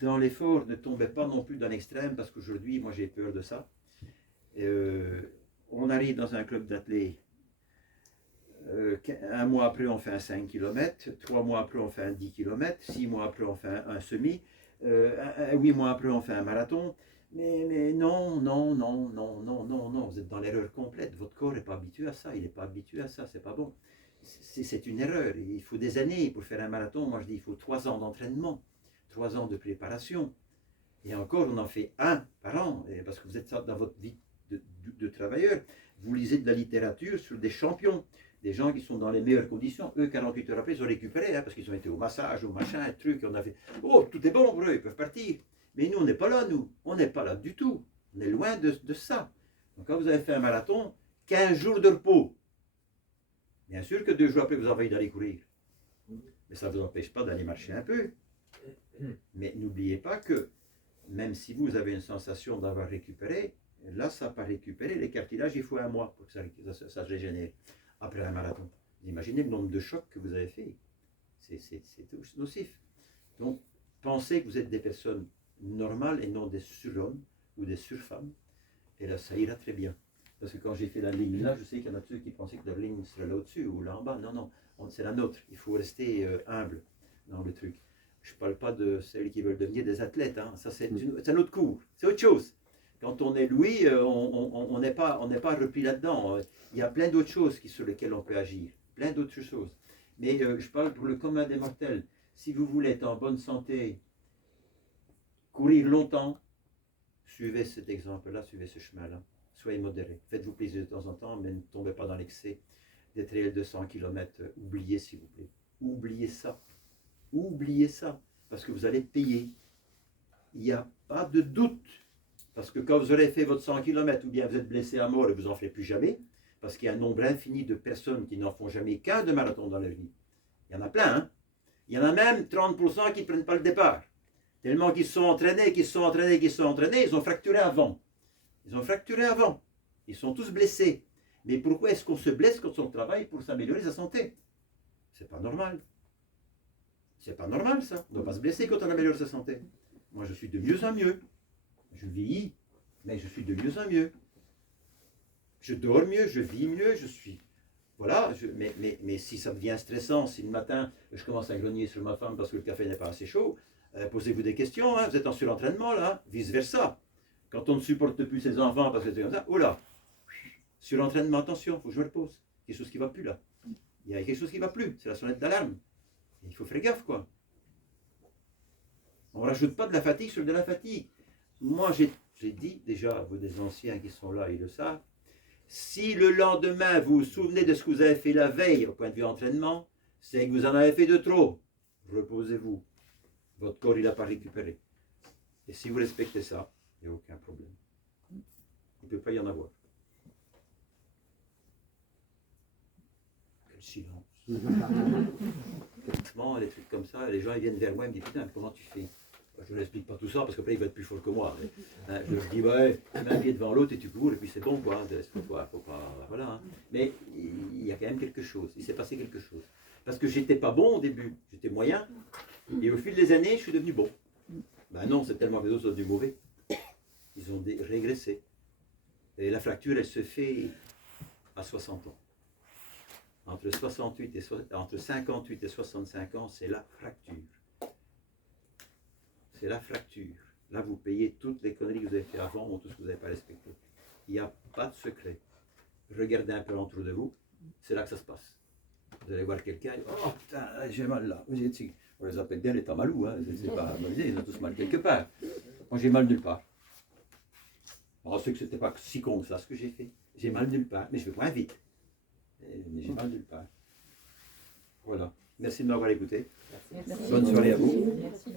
dans l'effort. Ne tombez pas non plus dans l'extrême, parce qu'aujourd'hui, moi j'ai peur de ça. On arrive dans un club d'athlètes. Un mois après, on fait un 5 km. 3 mois après, on fait un 10 km. 6 mois après, on fait un semi. 8 mois après, on fait un marathon. Mais non, vous êtes dans l'erreur complète. Votre corps n'est pas habitué à ça, il n'est pas habitué à ça, c'est pas bon. C'est une erreur. Il faut des années pour faire un marathon. Moi, je dis il faut 3 ans d'entraînement, 3 ans de préparation. Et encore, on en fait un par an, parce que vous êtes dans votre vie de travailleur. Vous lisez de la littérature sur des champions, des gens qui sont dans les meilleures conditions. Eux, 48 heures après, ils ont récupéré, hein, parce qu'ils ont été au massage, au machin, un truc, on a fait, oh, tout est bon pour eux, ils peuvent partir. Mais nous, on n'est pas là, on n'est pas là du tout. On est loin de ça. Donc quand vous avez fait un marathon, 15 jours de repos. Bien sûr que 2 jours après, vous avez envie d'aller courir. Mais ça ne vous empêche pas d'aller marcher un peu. Mais n'oubliez pas que, même si vous avez une sensation d'avoir récupéré, Et là, ça n'a pas récupéré. Les cartilages, il faut un mois pour que ça se régénère. Après un marathon. Vous imaginez le nombre de chocs que vous avez fait. C'est nocif. Donc, pensez que vous êtes des personnes normales et non des surhommes ou des surfemmes. Et là, ça ira très bien. Parce que quand j'ai fait la ligne là, je sais qu'il y en a ceux qui pensaient que leur ligne serait là au-dessus ou là en bas. Non, non, c'est la nôtre. Il faut rester humble dans le truc. Je ne parle pas de celles qui veulent devenir des athlètes. Hein. Ça, c'est un autre cours. C'est autre chose. Quand on est Louis, on n'est pas repris là-dedans. Il y a plein d'autres choses sur lesquelles on peut agir. Plein d'autres choses. Mais je parle pour le commun des mortels. Si vous voulez être en bonne santé, courir longtemps, suivez cet exemple-là, suivez ce chemin-là. Soyez modérés. Faites-vous plaisir de temps en temps, mais ne tombez pas dans l'excès. Des trails de 100 km, oubliez s'il vous plaît. Oubliez ça. Oubliez ça. Parce que vous allez payer. Il n'y a pas de doute. Parce que quand vous aurez fait votre 100 km, ou bien vous êtes blessé à mort et vous n'en ferez plus jamais, parce qu'il y a un nombre infini de personnes qui n'en font jamais qu'un de marathon dans leur vie. Il y en a plein, hein. Il y en a même 30% qui ne prennent pas le départ. Tellement qu'ils se sont entraînés, ils ont fracturé avant. Ils ont fracturé avant. Ils sont tous blessés. Mais pourquoi est-ce qu'on se blesse quand on travaille pour s'améliorer sa santé? C'est pas normal. C'est pas normal ça. On ne doit pas se blesser quand on améliore sa santé. Moi je suis de mieux en mieux. Je vieillis, mais je suis de mieux en mieux. Je dors mieux, je vis mieux, je suis... Voilà, mais si ça devient stressant, si le matin je commence à grogner sur ma femme parce que le café n'est pas assez chaud, posez-vous des questions, hein, vous êtes en surentraînement là, vice-versa. Quand on ne supporte plus ses enfants parce que c'est comme ça, oh là, surentraînement, attention, il faut que je me repose. Quelque chose qui ne va plus là. Il y a quelque chose qui ne va plus, c'est la sonnette d'alarme. Il faut faire gaffe quoi. On ne rajoute pas de la fatigue sur de la fatigue. Moi j'ai dit déjà, vous des anciens qui sont là, ils le savent, si le lendemain vous vous souvenez de ce que vous avez fait la veille au point de vue entraînement, c'est que vous en avez fait de trop. Reposez-vous. Votre corps, il n'a pas récupéré. Et si vous respectez ça, il n'y a aucun problème. Il ne peut pas y en avoir. Quel silence. Des trucs comme ça, les gens ils viennent vers moi et me disent putain, comment tu fais? Je ne l'explique pas tout ça parce qu'après il va être plus fort que moi. Mais, je leur dis ouais, tu mets un pied devant l'autre et tu cours et puis c'est bon quoi. Faut pas, voilà. Hein. Mais il y a quand même quelque chose. Il s'est passé quelque chose. Parce que j'étais pas bon au début, j'étais moyen. Et au fil des années, je suis devenu bon. Ben non, c'est tellement que les autres sont devenus mauvais. Ils ont régressé. Et la fracture, elle se fait à 60 ans. Entre 58 et 65 ans, c'est la fracture. C'est la fracture. Là, vous payez toutes les conneries que vous avez fait avant ou tout ce que vous n'avez pas respecté. Il n'y a pas de secret. Regardez un peu autour de vous, c'est là que ça se passe. Vous allez voir quelqu'un, oh putain, j'ai mal là. On les appelle bien les tamalous, hein. C'est pas normalisé, ils ont tous mal quelque part. Moi, j'ai mal nulle part. Alors, c'est que c'était pas si con que ça ce que j'ai fait. J'ai mal nulle part, mais je vais moins vite. Mais j'ai mal nulle part. Voilà. Merci de m'avoir écouté. Merci. Bonne soirée à vous. Merci.